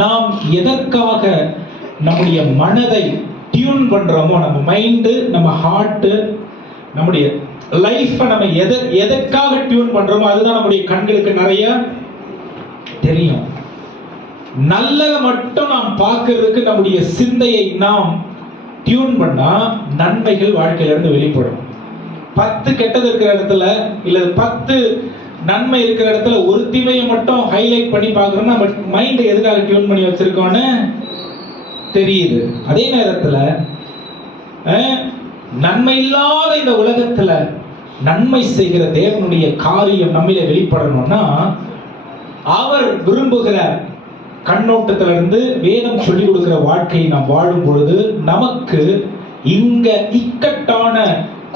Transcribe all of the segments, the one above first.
நாம் எதற்காக நம்முடைய மனதை டியூன் பண்றோமோ, நம்ம மைண்டு, நம்ம ஹார்ட், நம்முடைய லைஃப்பை நம்ம எதற்காக டியூன் பண்றோமோ அதுதான் நம்முடைய கண்களுக்கு நிறைய தெரியும். நல்லதை மட்டும் நாம் பார்க்கிறதுக்கு நம்முடைய சிந்தையை நாம் டியூன் பண்ணா நன்மைகள் வாழ்க்கையில இருந்து வெளிப்படும். 10 கெட்டது இருக்கிற இடத்துல இல்ல 10 நன்மை இருக்கிற இடத்துல ஒரு தீமையை மட்டும் ஹைலைட் பண்ணி பார்க்கறோம்னா நம்ம மைண்ட் எதுக்காக டியூன் பண்ணி வச்சிருக்கோம்னு தெரியுது. அதே நேரத்துல நன்மை இல்லாத இந்த உலகத்துல நன்மை செய்கிற தேவனுடைய காரியம் நம்மிலே வெளிப்படணும்னா அவர் விரும்புகிற கண்ணோட்டத்திலிருந்து வேதம் சொல்லிக் கொடுக்கிற வாழ்க்கையை நாம் வாழும் பொழுது நமக்கு இங்க இக்கட்டான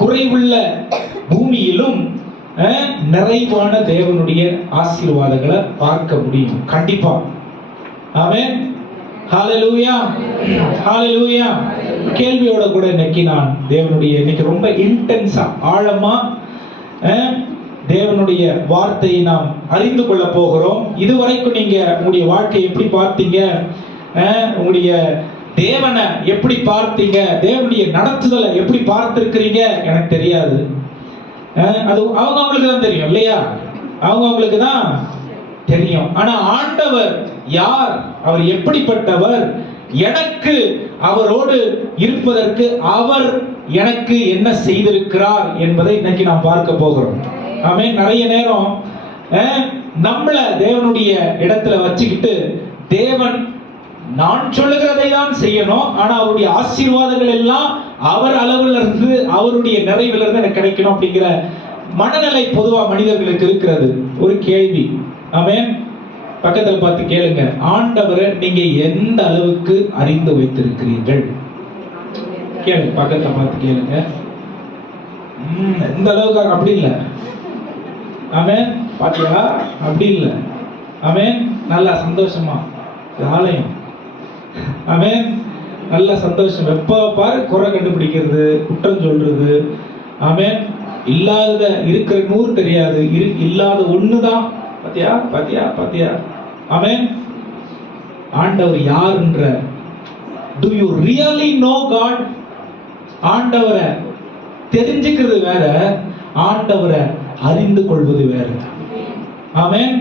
குறைவுள்ள பூமியிலும் நிறைவான தேவனுடைய ஆசீர்வாதங்களை பார்க்க முடியும். கண்டிப்பா. ஆமென். ஹalleluya. ஹalleluya. கேள்வியோட கூட இன்னைக்கு நான் தேவனுடைய இன்னைக்கு ரொம்ப இன்டென்ஸா ஆழமா தேவனுடைய வார்த்தையை நாம் அறிந்து கொள்ள போகிறோம். இதுவரைக்கும் நீங்க உங்களுடைய வாழ்க்கையை எப்படி பார்த்தீங்க, உங்களுடைய தேவனை எப்படி பார்த்தீங்க, தேவனுடைய நடத்துதலை எப்படி பார்த்திருக்கிறீங்க எனக்கு தெரியாது. அது அவங்களுக்கு தான் தெரியும் இல்லையா? அவங்களுக்கு தான் தெரியும். ஆனா ஆண்டவர் யார், அவர் எப்படிப்பட்டவர், எனக்கு அவரோடு இருப்பதற்கு அவர் எனக்கு என்ன செய்திருக்கிறார் என்பதை இன்னைக்கு நாம் பார்க்க போகிறோம். ஆமென். நிறைய நேரம் நம்மள தேவனுடைய இடத்துல வச்சுக்கிட்டு தேவன் நான் சொல்லுகிறதை தான் செய்யணும், ஆனா அவருடைய ஆசீர்வாதங்கள் எல்லாம் அவர் அளவுல இருந்து அவருடைய நிறைவுல இருந்து எனக்கு கிடைக்கணும் அப்படிங்கிற மனநிலை பொதுவா மனிதர்களுக்கு இருக்கிறது. ஒரு கேள்வி, ஆமென், பக்கத்துல பார்த்து கேளுங்க, ஆண்டவரை நீங்க எந்த அளவுக்கு அறிந்து வைத்திருக்கிறீர்கள்? கேளுங்க, பக்கத்துல பார்த்து கேளுங்க. எந்த அளவுக்கு? அப்படி இல்லை. ஆமென். பாத்தியா? அப்படி இல்லை. ஆமென். நல்லா சந்தோஷமா ஆலயம். ஆமென். நல்ல சந்தோஷம். எப்ப பாரு குறை கண்டுபிடிக்கிறது, குற்றம் சொல்றது. ஆமென். இல்லாத இருக்கிற 100 தெரியாது, இல்லாத ஒண்ணுதான். பாத்தியா பாத்தியா பாத்தியா? ஆமென். ஆண்டவர் யாருன்ற do you really know God? ஆண்டவரை தெரிஞ்சுக்கிறது வேற, ஆண்டவரை அறிந்து கொள்வது வேற. ஆமென்.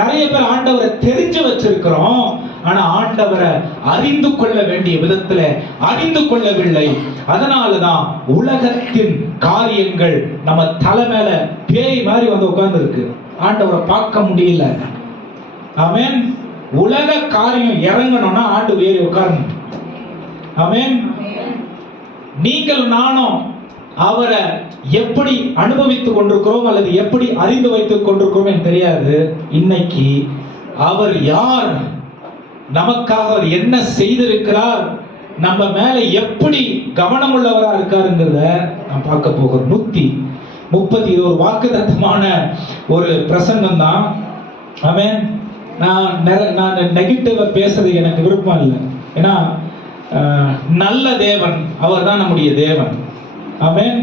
நிறைய பேர் ஆண்டவரை தெரிஞ்சு வச்சிருக்கிறோம், ஆனா ஆண்டவரை அறிந்து கொள்ள வேண்டிய விதத்துல அறிந்து கொள்ளவில்லை. அதனாலதான் உலகத்தின் காரியங்கள் நம்ம தலை மேல பேய் மாதிரி வந்து உட்கார்ந்து இருக்கு. ஆண்டவரை பார்க்க முடியல. ஆமென். உலக காரியம் இறங்கணும்னா ஆண்டு ஏறி உட்காரணும். ஆமென். நீங்கள் நானும் அவரை எப்படி அனுபவித்துக் கொண்டிருக்கிறோம் அல்லது எப்படி அறிந்து வைத்துக் கொண்டிருக்கிறோம் எனக்கு தெரியாது. இன்னைக்கு அவர் யார், நமக்காக அவர் என்ன செய்திருக்கிறார், நம்ம மேல எப்படி கவனம் உள்ளவரா இருக்காருங்கிறத நான் பார்க்க போகிறோம். 130 இது ஒரு வாக்குத்தத்தமான ஒரு பிரசங்கம் தான். ஆமென். நான் நெகட்டிவா பேசுறது எனக்கு விருப்பம் இல்லை. ஏன்னா நல்ல தேவன் அவர் தான் நம்முடைய தேவன். ஆமென்.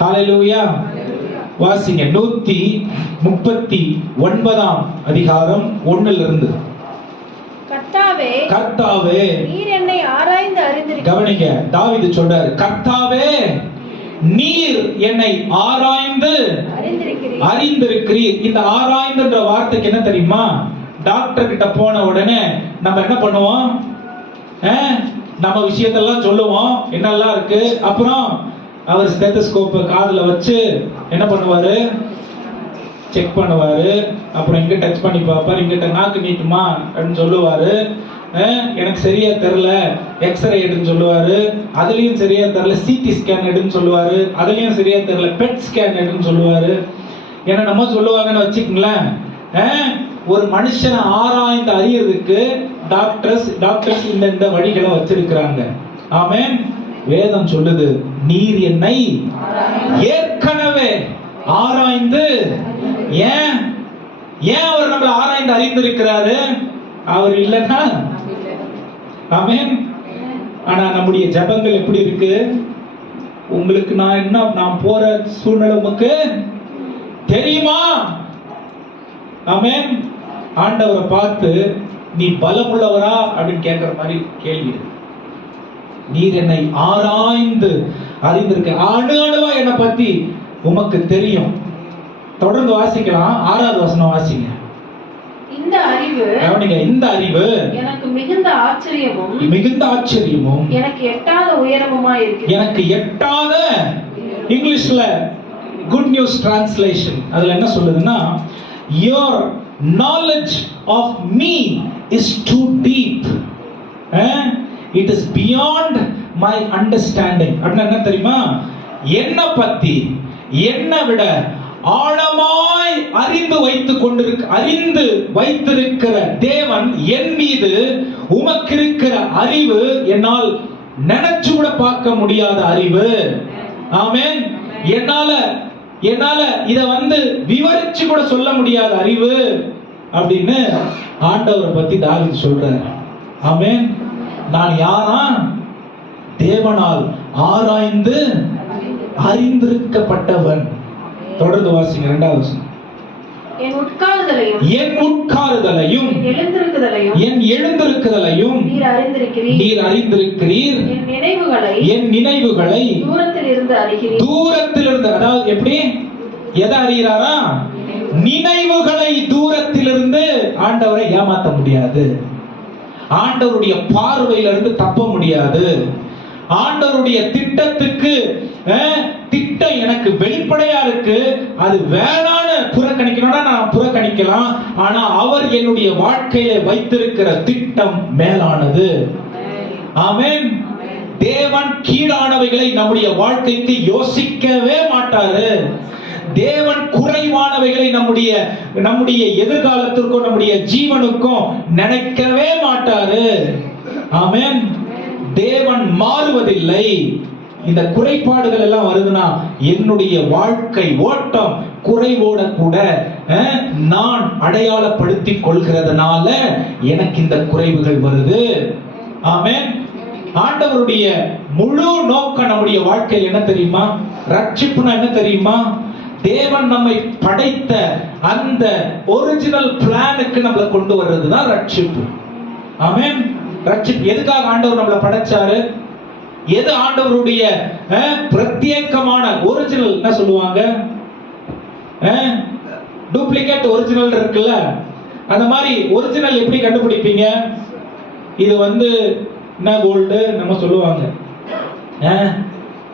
ஹல்லேலூயா. வாசிங்க 139 அதிகாரம் 1 இருந்து. கர்த்தாவே நீர் என்னை ஆராய்ந்து அறிந்திருக்கிறீர். கவனிங்க, தாவீது சொல்றாரு, கர்த்தாவே நீர் என்னை ஆராய்ந்து அறிந்திருக்கிறீர். இந்த ஆராய்ந்துன்ற வார்த்தைக்கு என்ன தெரியுமா? டாக்டர் கிட்ட போன உடனே நம்ம என்ன பண்ணுவோம்? நம்ம விஷயத்தெல்லாம் சொல்லுவோம், என்னெல்லாம் இருக்கு. அப்புறம் அவர் ஸ்டெத்தஸ்கோப்பை காதுல வச்சு என்ன பண்ணுவாரு? செக் பண்ணுவாரு. அப்புறம் இங்க டச் பண்ணி பார்ப்பாரு, இங்கிட்ட நாக்கு நீட்டுமா அப்படின்னு சொல்லுவாரு. எனக்கு சரியா தெரியல, எக்ஸ்ரே எடுன்னு சொல்லுவாரு. அதுலயும் சரியா தெரியல, சிடி ஸ்கேன் எடுன்னு சொல்லுவாரு. அதுலயும் சரியா தெரியல, பெட் ஸ்கேன் எடுன்னு சொல்லுவாரு. ஏன்னா நம்ம சொல்லுவாங்கன்னு வச்சுக்கங்களேன். ஒரு மனுஷனை ஆராய்ந்து அறியறதுக்கு டாக்டர்ஸ் இந்த வழிகளை வச்சிருக்கிறாங்க. ஆமென். வேதம் சொல்லுது, நீர் என்னை ஏற்கனவே ஆராய்ந்து. ஏன் அவர் நம்மளை ஆராய்ந்து அறிந்திருக்கிறாரு? அவர் இல்லைன்னா. ஆமென். ஆனா நம்முடைய ஜெபங்கள் எப்படி இருக்கு? உங்களுக்கு நான் போற சூழ்நிலை உங்களுக்கு தெரியுமா? ஆமென். ஆண்டவரை பார்த்து நீ பலமுள்ளவரா அப்படின்னு கேட்கிற மாதிரி கேள்வி. நீர் என்னை ஆராய்ந்து அறிந்திருக்க, அணு அணுவா என்னை பத்தி உமக்கு தெரியும். தொடர்ந்து வாசிக்கலாம். 6வது வசனம் வாசிங்க. இந்த அறிவு எனக்கு மிகுந்த ஆச்சரியமும் எனக்கு எட்டாத உயரமுமா இருக்கு. எனக்கு எட்டாத, இங்கிலீஷ்ல குட் நியூஸ் டிரான்ஸ்லேஷன் அதுல என்ன சொல்லுதுன்னா, your knowledge of me is too deep, it is beyond my understanding. அப்படின்னா என்ன தெரியுமா? என்ன பத்தி, என்ன விட ஆழமாய் அறிந்து வைத்திருக்கிற தேவன் என் மீது உமக்கு இருக்கிற அறிவு என்னால் நினைச்சு கூட பார்க்க முடியாத அறிவு. ஆமென். என்னால இத விவரிச்சு கூட சொல்ல முடியாத அறிவு அப்படின்னு ஆண்டவரை பத்தி தாவீது சொல்றார். ஆமென். நான் யாரா? தேவனால் ஆராய்ந்து அறிந்திருக்கப்பட்டவன். தொடர்ந்து வாசிங்க 2வது வசனம். என் உட்காருதலையும் என் எழுந்திருக்குதலையும் நீர் அறிந்திருக்கிறீர். என் நினைவுகளை தூரத்திலிருந்து, அதாவது எப்படி, எதை அறிகிறாரா? நினைவுகளை தூரத்திலிருந்து. ஆண்டவரை ஏமாத்த முடியாது, ஆண்டவருடைய பார்வையிலிருந்து தப்ப முடியாது, ஆண்டவருடைய திட்டத்துக்கு திட்டம் எனக்கு வெளிப்படையா இருக்கு, அது வேணான்னு புறக்கணிக்கணும்னா நான் புறக்கணிக்கலாம். ஆனா அவர் என்னுடைய வாழ்க்கையில வைத்திருக்கிற திட்டம் மேலானது. ஆமென். தேவன் கீழானவைகளை நம்முடைய வாழ்க்கைக்கு யோசிக்கவே மாட்டாரு. தேவன் குறைவானவைகளை நம்முடைய எதிர்காலத்திற்கும் நம்முடைய ஜீவனுக்கும் நினைக்கவே மாட்டாரு. ஆமென். தேவன் மாறுவதில்லை. இந்த குறைபாடுகள் எல்லாம் வருதுன்னா என்னுடைய வாழ்க்கை ஓட்டம் குறைவோட கூட நான் அடையாளப்படுத்திக் கொள்கிறதுனால எனக்கு இந்த குறைவுகள் வருது. ஆமென். ஆண்டவருடைய முழு நோக்கம் நம்முடைய வாழ்க்கையில் என்ன தெரியுமா? ரட்சிப்புனா என்ன தெரியுமா? தேவன் நம்மை படைத்த அந்த ஒரிஜினல் பிளானுக்கு நம்மளை கொண்டு வர்றதுதான் ரட்சிப்பு. ஆமென். ரட்சிப்பு எதுக்காக ஆண்டவர் நம்மளை படைச்சாரு? எது ஆண்டவருடைய பிரத்யேகமான ஒரிஜினல் என்ன சொல்லுவாங்க? டூப்ளிகேட் ஒரிஜினல் இருக்குல்ல, அந்த மாதிரி ஒரிஜினல் எப்படி கண்டுபிடிப்பீங்க? இது என்ன கோல்டு நம்ம சொல்லுவாங்க,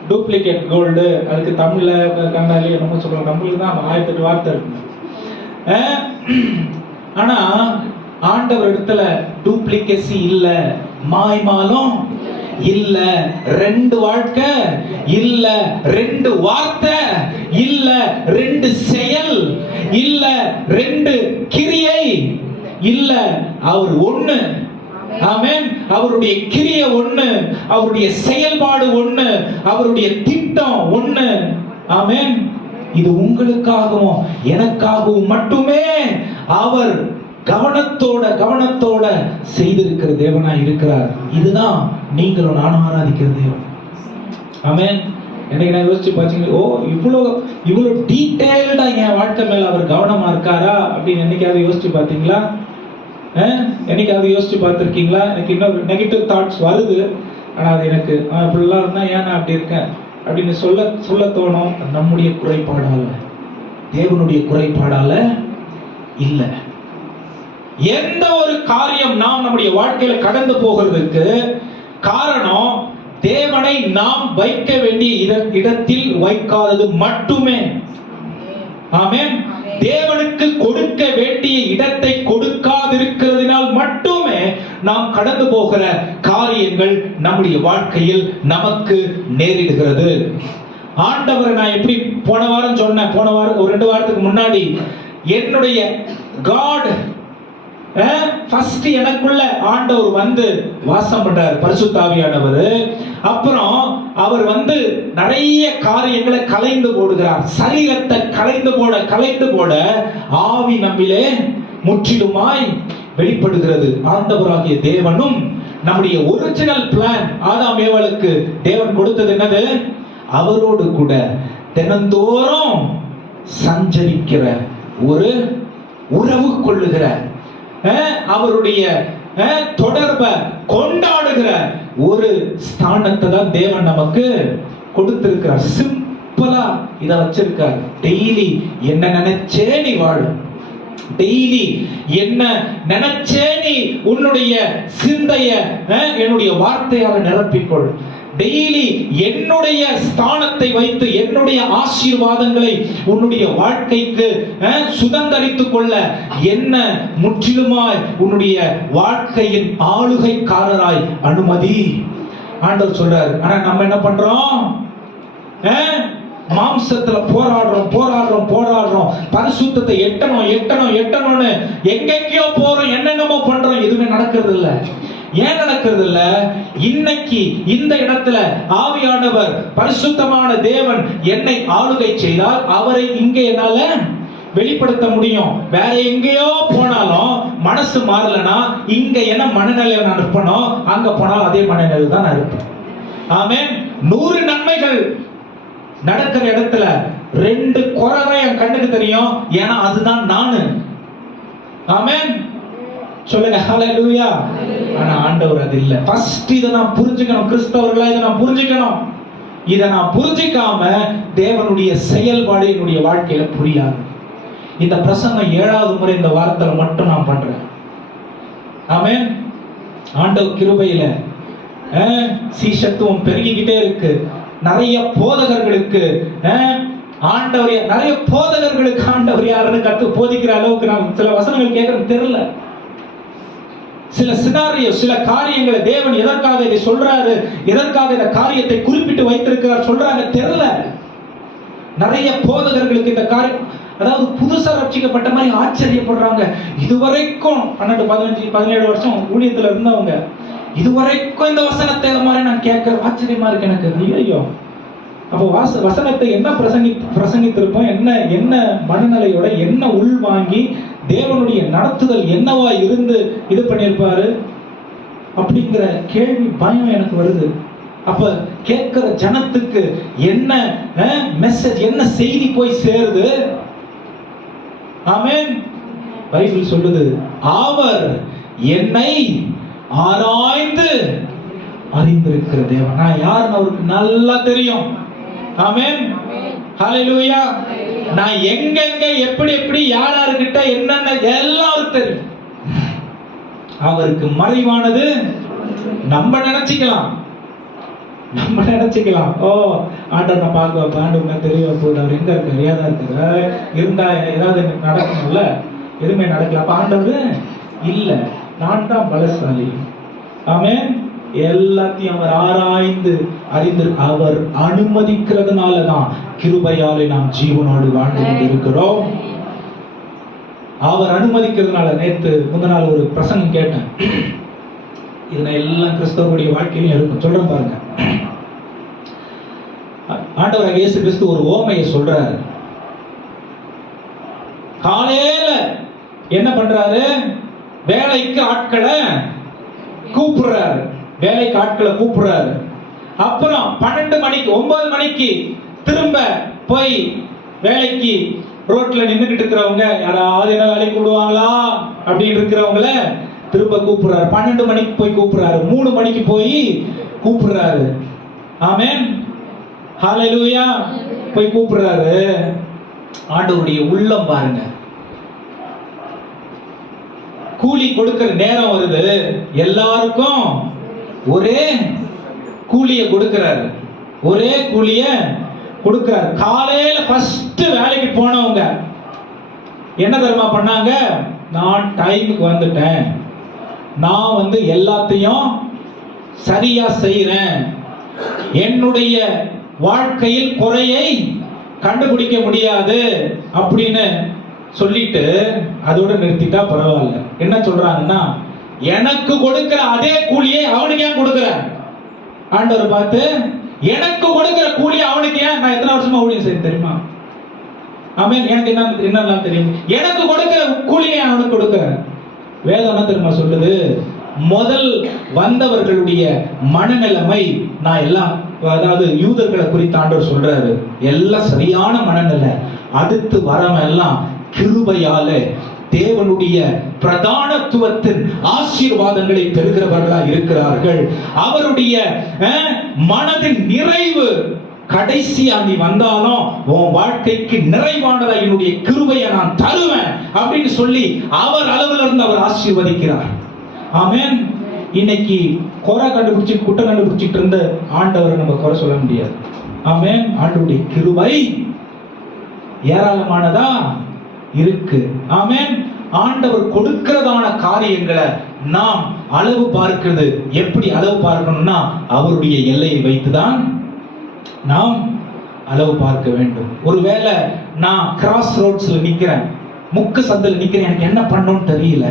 டூப்ளிகேட் கோல்டு. அதுக்கு தமிழ்ல கண்டாலே நம்ம சொல்லுவாங்க. நம்மளுக்கு தான் 1008 வார்த்தை இருக்கு. ஆனா ஆண்டவர் இடத்துல டூப்ளிகேசி இல்ல, மாய்மாலம் இல்ல, 2 வாழ்க்கை இல்ல, 2 வார்த்தை இல்ல, 2 செயல் இல்ல, 2 கிரியை இல்ல, அவர் ஒண்ணு. ஆமென். அவருடைய கிரியை ஒண்ணு, அவருடைய செயல்பாடு ஒண்ணு, அவருடைய திட்டம் ஒண்ணு. ஆமென். இது உங்களுக்காகவும் எனக்காகவும் மட்டுமே அவர் கவனத்தோட செய்திருக்கிற தேவனா இருக்கிறார். இதுதான் நீங்களும் நானும் ஆராதிக்கிற தேவன். ஆமென். எனக்கு நான் யோசிச்சு பார்த்தீங்க, ஓ இவ்வளோ டீடைல்டா என் வாழ்க்கை மேல அவர் கவனமா இருக்காரா அப்படின்னு என்னைக்காவது யோசிச்சு பார்த்தீங்களா? என்னைக்காவது யோசிச்சு பார்த்துருக்கீங்களா? எனக்கு இன்னொரு நெகட்டிவ் தாட்ஸ் வருது. ஆனா அது எனக்கு இப்படிலாம் இருந்தா ஏன் நான் அப்படி இருக்கேன் அப்படின்னு சொல்ல தோணும். நம்முடைய குறைபாடால, தேவனுடைய குறைபாடால இல்ல. எந்த ஒரு காரியம் நாம் நம்முடைய வாழ்க்கையில கடந்து போகிறதுக்கு காரணம் தேவனை நாம் வைக்க வேண்டிய இடத்தில் வைக்காதது மட்டுமே. ஆமென். தேவனுக்கு கொடுக்க வேண்டிய இடத்தை கொடுக்காதிருக்கிறதுனால் மட்டுமே நாம் கடந்து போகிற காரியங்கள் நம்முடைய வாழ்க்கையில் நமக்கு நேரிடுகிறது. ஆண்டவர் நான் எப்படி போன வாரம் சொன்னேன், ஒரு 2 வாரத்துக்கு முன்னாடி, என்னுடைய காட் ஃபர்ஸ்ட் எனக்குள்ள ஆண்டவர் வாசம் பண்றார், பரிசுத்த ஆவியானவர். அப்புறம் அவர் நிறைய காரியங்களை கலைந்து போடுகிறார். சரீரத்தை கலைந்து போட ஆவி நம்மிலே முற்றிலுமாய் வெளிப்படுகிறது. ஆண்டவராகிய தேவனும் நம்முடைய ஒரிஜினல் பிளான் ஆதாம் ஏவாளுக்கு தேவன் கொடுத்தது என்னது? அவரோடு கூட தினந்தோறும் சஞ்சரிக்கிற ஒரு உறவு கொள்ளுகிற, அவருடைய தொடர்பை கொண்டாடுகிற ஒரு ஸ்தானத்தை தான் தேவன் நமக்கு கொடுத்திருக்கிறார். சிம்பிளா இத வச்சிருக்கார். டெய்லி என்ன நினைச்சே நீ வாழு, டெய்லி என்ன நினைச்சே நீ உன்னுடைய சிந்தைய என்னுடைய வார்த்தையால நிரப்பிக்கொள். டெய்லி என்னுடைய ஸ்தானத்தை வைத்து என்னுடைய ஆசீர்வாதங்களை உன்னுடைய வாழ்க்கைக்கு சுதந்தரித்துக் கொள்ள என்ன முற்றிலுமாய் உன்னுடைய வாழ்க்கையின் ஆளுகைக்காரராய் அனுமதி. ஆண்டவர் சொல்றாரு. ஆனா நம்ம என்ன பண்றோம்? மாம்சத்துல போராடுறோம், பரிசுத்தத்தை எட்டணும்னு எங்கெங்கயோ போறோம், என்னென்னமோ பண்றோம், எதுவுமே நடக்கிறது இல்ல. ஏன் நடக்கிறது இல்ல? இன்னைக்கு இந்த இடத்துல ஆவியானவர், பரிசுத்தமான தேவன் என்னை ஆளுகை செய்தால் அவரை இங்கே என்னால வெளிப்படுத்த முடியும். வேற எங்கேயோ போனாலும் மனசு மாறலனா இங்க என்ன மனநிலையில நான் இருப்பனோ அங்க போனால் அதே மனநிலையில் தான் நான் இருப்பேன். ஆமென். 100 நன்மைகள் நடக்கிற இடத்துல 2 குறை என் கண்ணுக்கு தெரியும். ஏன்னா அதுதான் நானு. ஆமென். சொல்லுங்க ஹல்லேலூயா. ஆனா ஆண்டவர் அது இல்ல. ஃபர்ஸ்ட் இத நான் புரிஞ்சுக்கணும். கிறிஸ்தவர்களா இத நான் புரிஞ்சுக்கணும். இத நான் புரிஞ்சிக்காம தேவனுடைய செயல்பாடு என்னுடைய வாழ்க்கையில புரியாது. இந்த பிரசங்கம் 7வது முறை இந்த வாரத்துல மட்டும் நான் பண்றேன். ஆமென். ஆண்டவர் கிருபையில சீஷத்துவம் பெருகிக்கிட்டே இருக்கு. நிறைய போதகர்களுக்கு ஆண்டவர், நிறைய போதகர்களுக்கு ஆண்டவர் யாருன்னு போதிக்கிற அளவுக்கு நாம் சில வசனங்கள் கேட்கறது தெரியல. சில சினாரியோ, சில காரியங்களை தேவன் எதற்காக இதை சொல்றாரு, எதற்காக இந்த காரியத்தை குறிப்பிட்டு வைத்திருக்கிறார் சொல்றாங்க தெரியல. நிறைய போதகர்களுக்கு இந்த காரியம், அதாவது புதுசா ரட்சிக்கப்பட்ட மாதிரி ஆச்சரியப்படுறாங்க. இதுவரைக்கும் 12, 15, 17 வருஷம் ஊழியத்துல இருந்தவங்க இதுவரைக்கும் இந்த வசனத்தை மாதிரி நான் கேட்க ஆச்சரியமா இருக்கு எனக்கு. ஐயோ, அப்போ வசனத்தை என்ன பிரசங்கித்திருப்போம், என்ன மனநிலையோட, என்ன உள் வாங்கி தேவனுடைய நடத்துதல் என்னவா இருந்து இது பண்ணியிருப்பாரு அப்படிங்கிற கேள்வி, பயம் எனக்கு வருது. அப்ப கேட்கிற ஜனத்துக்கு என்ன மெசேஜ், என்ன செய்தி போய் சேருது? ஆமென். பைபிள் சொல்லுது, அவர் என்னை ஆராய்ந்து அறிந்திருக்கிற தேவன். நான் யாருன்னு அவருக்கு நல்லா தெரியும். ஆமென், ஹல்லேலூயா. நான் எங்கெங்க எப்படி எப்படி யாராருக்கிட்ட என்னென்ன எல்லாம் தெரியும். அவருக்கு மறைவானது நம்ம நினைச்சுக்கலாம். ஓ ஆண்டவர் நான் பார்க்க, ஆண்டவர் தெரிய போகுது, அவர் எங்க இருக்காரு, ஏதா இருக்காரு, இருந்தா ஏதாவது நடக்கணும்ல, எதுவுமே நடக்கல. அப்ப ஆண்டவர் இல்ல, நான் தான் பலசாலி. ஆமென். எல்லாத்தையும் அவர் ஆராய்ந்து அறிந்து அவர் அனுமதிக்கிறதுனாலதான் கிருபையாலே நாம் ஜீவனோடு வாழ்ந்து கொண்டிருக்கிறோம். அவர் அனுமதிக்கிறதுனால. நேற்று முந்தின நாள் ஒரு பிரசங்கம் கேட்டேன். இதனை எல்லாம் கிறிஸ்தவருடைய வாழ்க்கையிலும் இருக்கும். சொல்றேன் பாருங்க. ஆண்டவராகிய இயேசு கிறிஸ்து ஒரு ஓமையை சொல்றாரு. காலையில என்ன பண்றாரு, வேலைக்கு ஆட்களை கூப்பிடுறாரு. அப்புறம் 12 மணிக்கு 9 மணிக்கு திரும்ப போய் வேலைக்கு ரோட்ல நின்றுகிட்டு இருக்கிறவங்க, யாராவது என்ன வேலைக்கு கூடுவாங்களா அப்படின்னு இருக்கிறவங்கள திரும்ப கூப்பிடுறாரு. 12 மணிக்கு போய் கூப்பிடுறாரு, 3 மணிக்கு போய் கூப்பிடுறாரு. ஆமென், ஹல்லேலூயா. போய் கூப்பிடுறாரு. ஆண்டவருடைய உள்ளம் பாருங்க. கூலி கொடுக்கிற நேரம் வருது, எல்லாருக்கும் ஒரே கூலிய கொடுக்கிறாரு. காலையில ஃபர்ஸ்ட் வேலைக்கு போனவங்க என்ன தெரியுமா பண்ணாங்க, நான் டைமுக்கு வந்துட்டேன், நான் எல்லாத்தையும் சரியா செய்யறேன், என்னுடைய வாழ்க்கையில் குறையை கண்டுபிடிக்க முடியாது அப்படின்னு சொல்லிட்டு அதோட நிறுத்திட்டா பரவாயில்ல. என்ன சொல்றாங்கன்னா, எனக்கு கொடுக்கிற அதே கூலியை அவனுக்கு ஏன் கொடுக்கிற? ஆண்டவர் பார்த்து, எனக்கு கொடுக்கிற கூலியை அவனுக்கு ஏன்? நான் எத்தனை வருஷமா ஊழியம் செய்ய தெரியுமா? ஆமென். எனக்கு என்னெல்லாம் தெரியும். எனக்கு கொடுக்கிற கூலியை அவனுக்கு கொடுக்கிற. வேதம் என்ன தெரியுமா சொல்லுது? முதல் வந்தவர்களுடைய மனநிலைமை, நான் எல்லாம், அதாவது யூதர்களை குறித்து ஆண்டவர் சொல்றாரு, எல்லாம் சரியான மனநிலை. அடுத்து வரவன் எல்லாம் கிருபையாலே தேவனுடைய பிரதானத்துவத்தின் ஆசீர்வாதங்களை பெறுகிறவர்களா இருக்கிறார்கள். அவருடைய மனதின் நிறைவு, கடைசியா நீ வந்தாலும் உன் வாழ்க்கைக்கு நிறைவானதா என்னுடைய கிருபையை நான் தருவேன் அப்படின்னு சொல்லி அவர் அளவில் இருந்து அவர் ஆசீர்வதிக்கிறார். ஆமென். இன்னைக்கு குறை கண்டுபிடிச்சு குற்றம் கண்டுபிடிச்சிட்டு இருந்த ஆண்டவரை நம்ம குறை சொல்ல முடியாது. ஆமென். ஆண்டவருடைய கிருபை ஏராளமானதா இருக்கு. ஆமென். ஆண்டவர் கொடுக்கிறதான காரியங்களை நாம் அளவு பார்க்கிறது. எப்படி அளவு பார்க்கணும்னா, அவருடைய எல்லையை வைத்துதான் நாம் அளவு பார்க்க வேண்டும். ஒருவேளை நான் கிராஸ் ரோட்ஸ்ல நிக்கிறேன், முக்கு சந்தில் நிக்கிறேன், எனக்கு என்ன பண்ணணும்னு தெரியல.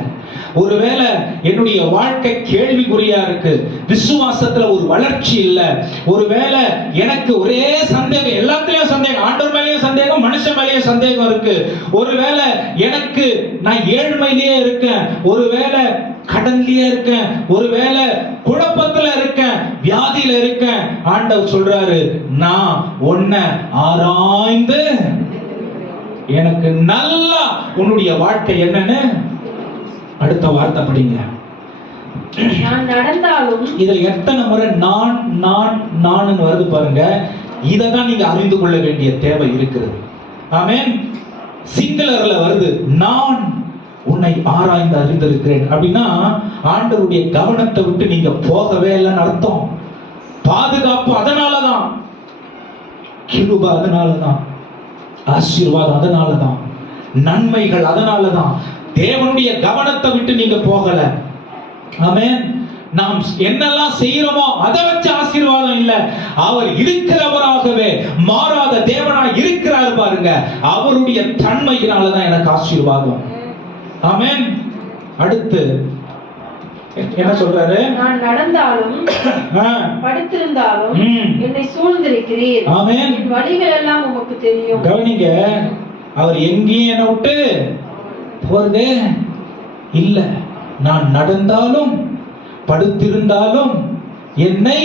ஒருவேளை என்னுடைய வாழ்க்கை கேள்விக்குறியா இருக்கு, விசுவாசத்துல ஒரு வளர்ச்சி இல்ல. ஒருவேளை எனக்கு ஒரே சந்தேகம், எல்லாத்துலயும் சந்தேகம், ஆண்டவர் மேலேயும் சந்தேகம், மனுஷன் மேலேயும் சந்தேகம் இருக்கு. ஒருவேளை எனக்கு நான் ஏழ்மையிலேயே இருக்கேன், ஒருவேளை கடன்லயே இருக்கேன், ஒருவேளை குழப்பத்துல இருக்கேன், வியாதியில இருக்கேன். ஆண்டவர் சொல்றாரு, நான் உன்னை ஆராய்ந்து எனக்கு நல்லா உன்னுடைய வாழ்க்கை என்னன்னு அடுத்த வார்த்தை படிங்க. நான் நடந்தாலும், இதுல எத்தனை முறை நான் நான் நான் வருது பாருங்க. இததான் நீங்க அறிந்து கொள்ள வேண்டிய தேவை இருக்கிறது. ஆமென். சிங்குலர்ல வருது, நான் உன்னை ஆராய்ந்து அறிந்திருக்கிறேன் அப்படின்னா ஆண்டவருடைய கவனத்தை விட்டு நீங்க போகவே இல்லைன்னு அர்த்தம். பாதுகாப்பு அதனாலதான். கிருபை அதனாலதான், ஆசீர்வாதம் அதனாலதான், நன்மைகள் அதனாலதான். தேவனுடைய கவனத்தை விட்டு நீங்க போகல. ஆமென். நாம் என்னெல்லாம் செய்யறோமோ அதை வச்சு ஆசீர்வாதம் இல்ல, அவர் இருக்கிறவராகவே மாறாத தேவனாய் இருக்கிறார் பாருங்க, அவருடைய தன்மையினாலதான் எனக்கு ஆசீர்வாதம். ஆமென். அடுத்து என்ன சொல்றாரு? நான் நடந்தாலும் படுத்திருந்தாலும் என்னை சூழ்ந்திருக்கிறீர். ஆமென். என் வழிகள் எல்லாம் உமக்கு தெரியும். கவனிங்க, அவர் எங்கேயும் என்ன விட்டு போறதே இல்ல. நான் நடந்தாலும் படுத்திருந்தாலும் என்னை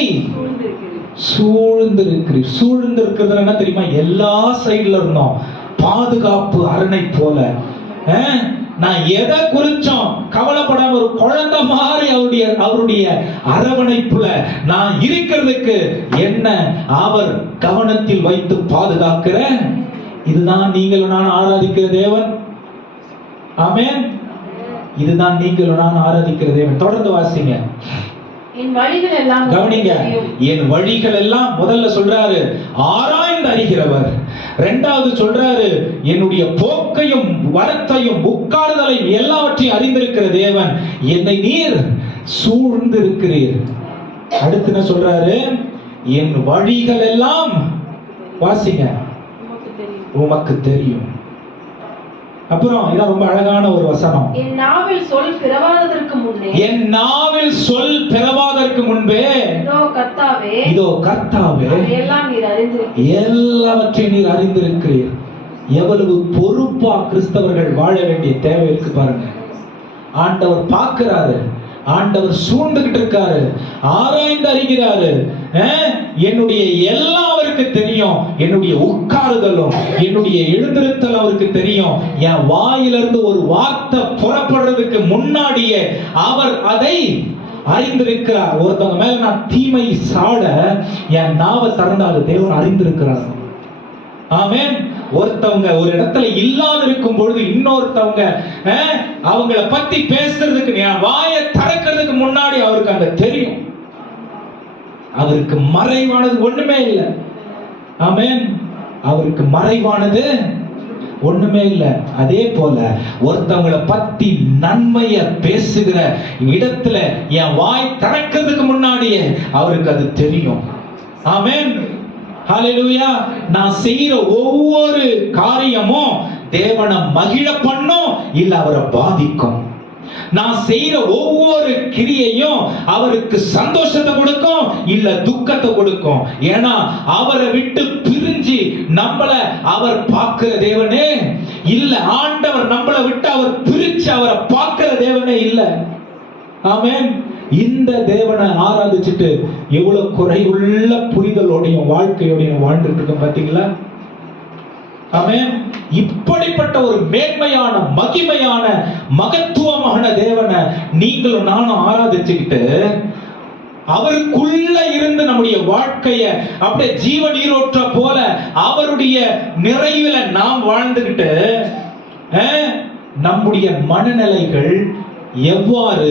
சூழ்ந்திருக்கிறீர். சூழ்ந்திருக்கிறது என்ன தெரியுமா? எல்லா சைடுல இருந்தோம் பாதுகாப்பு அரணை போல. நான் எதை குறிச்சும் கவலைப்படாம ஒரு குழந்தை மாதிரி அவருடைய அரவணைப்புல நான் இருக்கிறதுக்கு என்ன அவர் கவனத்தில் வைத்து பாதுகாக்கிற, இதுதான் நீங்களும் நான் ஆராதிக்கிற தேவன். ஆமென். இதுதான் நீங்களும் நான் ஆராதிக்கிற தேவன். தொடர்ந்து வாசிங்க. என் வழிகள் எல்லாம் கவனிங்க, என் வழிகள் எல்லாம் முதல்ல சொல்றாரு ஆராய்ந்து அறிகிறவர். இரண்டாவது சொல்றாரு என்னுடைய போக்கையும் வரத்தையும் உட்கார்தலையும் எல்லாவற்றையும் அறிந்திருக்கிற தேவன். என்னை நீர் சூழ்ந்திருக்கிறீர். அடுத்து என்ன சொல்றாரு? என் வழிகள் எல்லாம் வாசிங்க உமக்கு தெரியும். அப்புறம் இதான் ரொம்ப அழகான ஒரு வசனம். என் நாவில் சொல் பிறவாததற்கு முன்னே, என் நாவில் சொல் பிறவாததற்கு முன்பே இதோ கர்த்தாவே எல்லாம் நீர் அறிந்திருக்கிறீர், எல்லாவற்றையும் நீர் அறிந்திருக்கிறீர். எவ்வளவு பொறுப்பா கிறிஸ்தவர்கள் வாழ வேண்டிய தேவை இருக்கு பாருங்க. ஆண்டவர் பார்க்கிறாரு, ஆண்டவர் சூழ்ந்துகிட்டு இருக்காரு, ஆராய்ந்து அறிகிறாரு. என்னுடைய எல்லாம் அவருக்கு தெரியும். என்னுடைய உட்காருதலும் என்னுடைய எழுந்திருத்தல் அவருக்கு தெரியும். என் வாயிலிருந்து ஒரு வார்த்தை புறப்படுறதுக்கு முன்னாடியே அவர் அதை அறிந்திருக்கிறார். ஒருத்தவங்க மேல நான் தீமை சாட என் நாவை திறந்தாது தேவன் அறிந்திருக்கிறார். ஆமென். ஒருத்தவங்க ஒரு இடத்துல இல்லாத இருக்கும் பொழுது இன்னொருத்தவங்க அவங்கள பத்தி பேசுறதுக்கு வாயை திறக்கிறதுக்கு முன்னாடி அவருக்கு அங்க தெரியும். அவருக்கு மறைவானது ஒண்ணுமே இல்லை. ஆமென். அவருக்கு மறைவானது ஒண்ணுமே இல்லை. அதே போல ஒருத்தவங்களை பத்தி நன்மைய பேசுகிற இடத்துல என் வாய் திறக்கிறதுக்கு முன்னாடியே அவருக்கு அது தெரியும். ஆமென். ஹல்லேலூயா. நான் செய்யற ஒவ்வொரு காரியமும் தேவனை மகிழ பண்ணும் இல்ல அவரை பாதிக்கும். நான் செய்யற ஒவ்வொரு கிரியையும் அவருக்கு சந்தோஷத்தை கொடுக்கும் இல்ல துக்கத்தை கொடுக்கும். ஏன்னா அவரை விட்டு பிரிஞ்சு நம்மள அவர் பார்க்கிற தேவனே இல்ல. ஆண்டவர் நம்மளை விட்டு அவர் பிரிச்சு அவரை பார்க்கிற தேவனே இல்ல. ஆமென். இந்த தேவனை ஆராதிச்சுட்டு எவ்வளவு குறைவுள்ள புரிதலோடையும் வாழ்க்கையோடையும் வாழ்ந்துட்டு இருக்கோம் பாத்தீங்களா? ஆமென். இப்படிப்பட்ட ஒரு மேன்மையான மகிமையான மகத்துவமான தேவனை நீங்களும் நானும் ஆராதிச்சுக்கிட்டு அவருக்குள்ள இருந்து நம்முடைய வாழ்க்கைய அப்படியே ஜீவ நீரோற்ற போல அவருடைய நிறைவுல நாம் வாழ்ந்துகிட்டு நம்முடைய மனநிலைகள் எவ்வாறு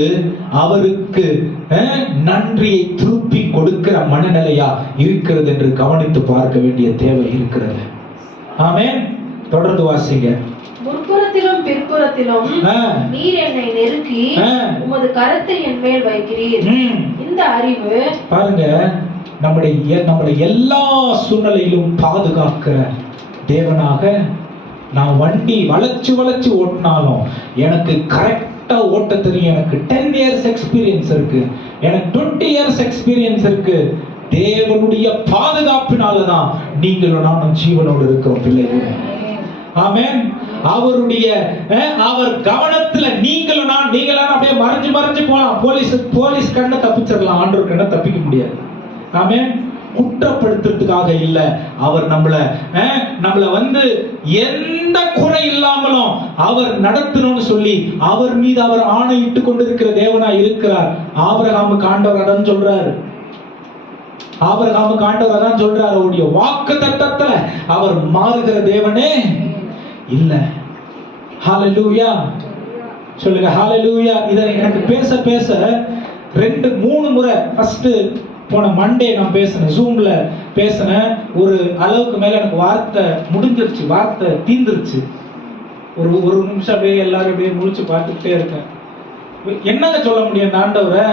அவருக்கு நன்றியை திருப்பி கொடுக்கிற மனநிலையா இருக்கிறது என்று கவனித்து பார்க்க வேண்டிய தேவை இருக்கிறது. ஆமென். தொடர்ந்து வாசிங்க. முற்புறத்திலும் பிற்புறத்திலும் நீர் என்னை நெருக்கி உமது கரத்தை என் மேல் வைக்கிறீர். இந்த அறிவு பாருங்க, நம்முடைய எல்லா சூழ்நிலையிலும் பாதுகாக்கிற தேவனாக. நான் வண்டி வளைச்சு ஓட்டினாலும் எனக்கு கரெக்டா ஓட்ட தெரியும். எனக்கு 10 years எக்ஸ்பீரியன்ஸ் இருக்கு, எனக்கு 20 years எக்ஸ்பீரியன்ஸ் இருக்கு. தேவனுடைய பாதுகாப்பினாலதான் நீங்களும் நானும் ஜீவனோடு இருக்கிறோம் பிள்ளைகள். ஆமென். அவருடைய அவர் கவனத்துல நீங்களும் அப்படியே மறைஞ்சு போலாம். போலீஸ் கண்ணை தப்பிச்சிடலாம், ஆண்டவர் கண்ணை தப்பிக்க முடியாது. ஆமென். குற்றப்படுத்துறதுக்காக இல்ல, அவர் நம்மள வந்து எந்த குறை இல்லாமலும் அவர் நடத்தணும்னு சொல்லி அவர் மீது அவர் ஆணையிட்டு கொண்டிருக்கிற தேவனா இருக்கிறார். ஆபிரகாமுக்கு ஆண்டவர் அதான் சொல்றாரு. அவருடைய வாக்குத்தத்தத்துல அவர் மாறுகிற தேவனே இல்ல. ஹல்லேலூயா சொல்லுங்க. ஹல்லேலூயா. இத எனக்கு பேச 2-3 முறை ஃபர்ஸ்ட் போன மண்டே நான் பேசினேன், ஜூம்ல பேசினேன். ஒரு அளவுக்கு மேல எனக்கு வார்த்தை முடிஞ்சிருச்சு, வார்த்தை தீந்துருச்சு. ஒரு நிமிஷம் அப்படியே எல்லாரும் அப்படியே முழிச்சு பார்த்துக்கிட்டே இருக்கேன். என்னங்க சொல்ல முடியும் இந்த ஆண்டவரை?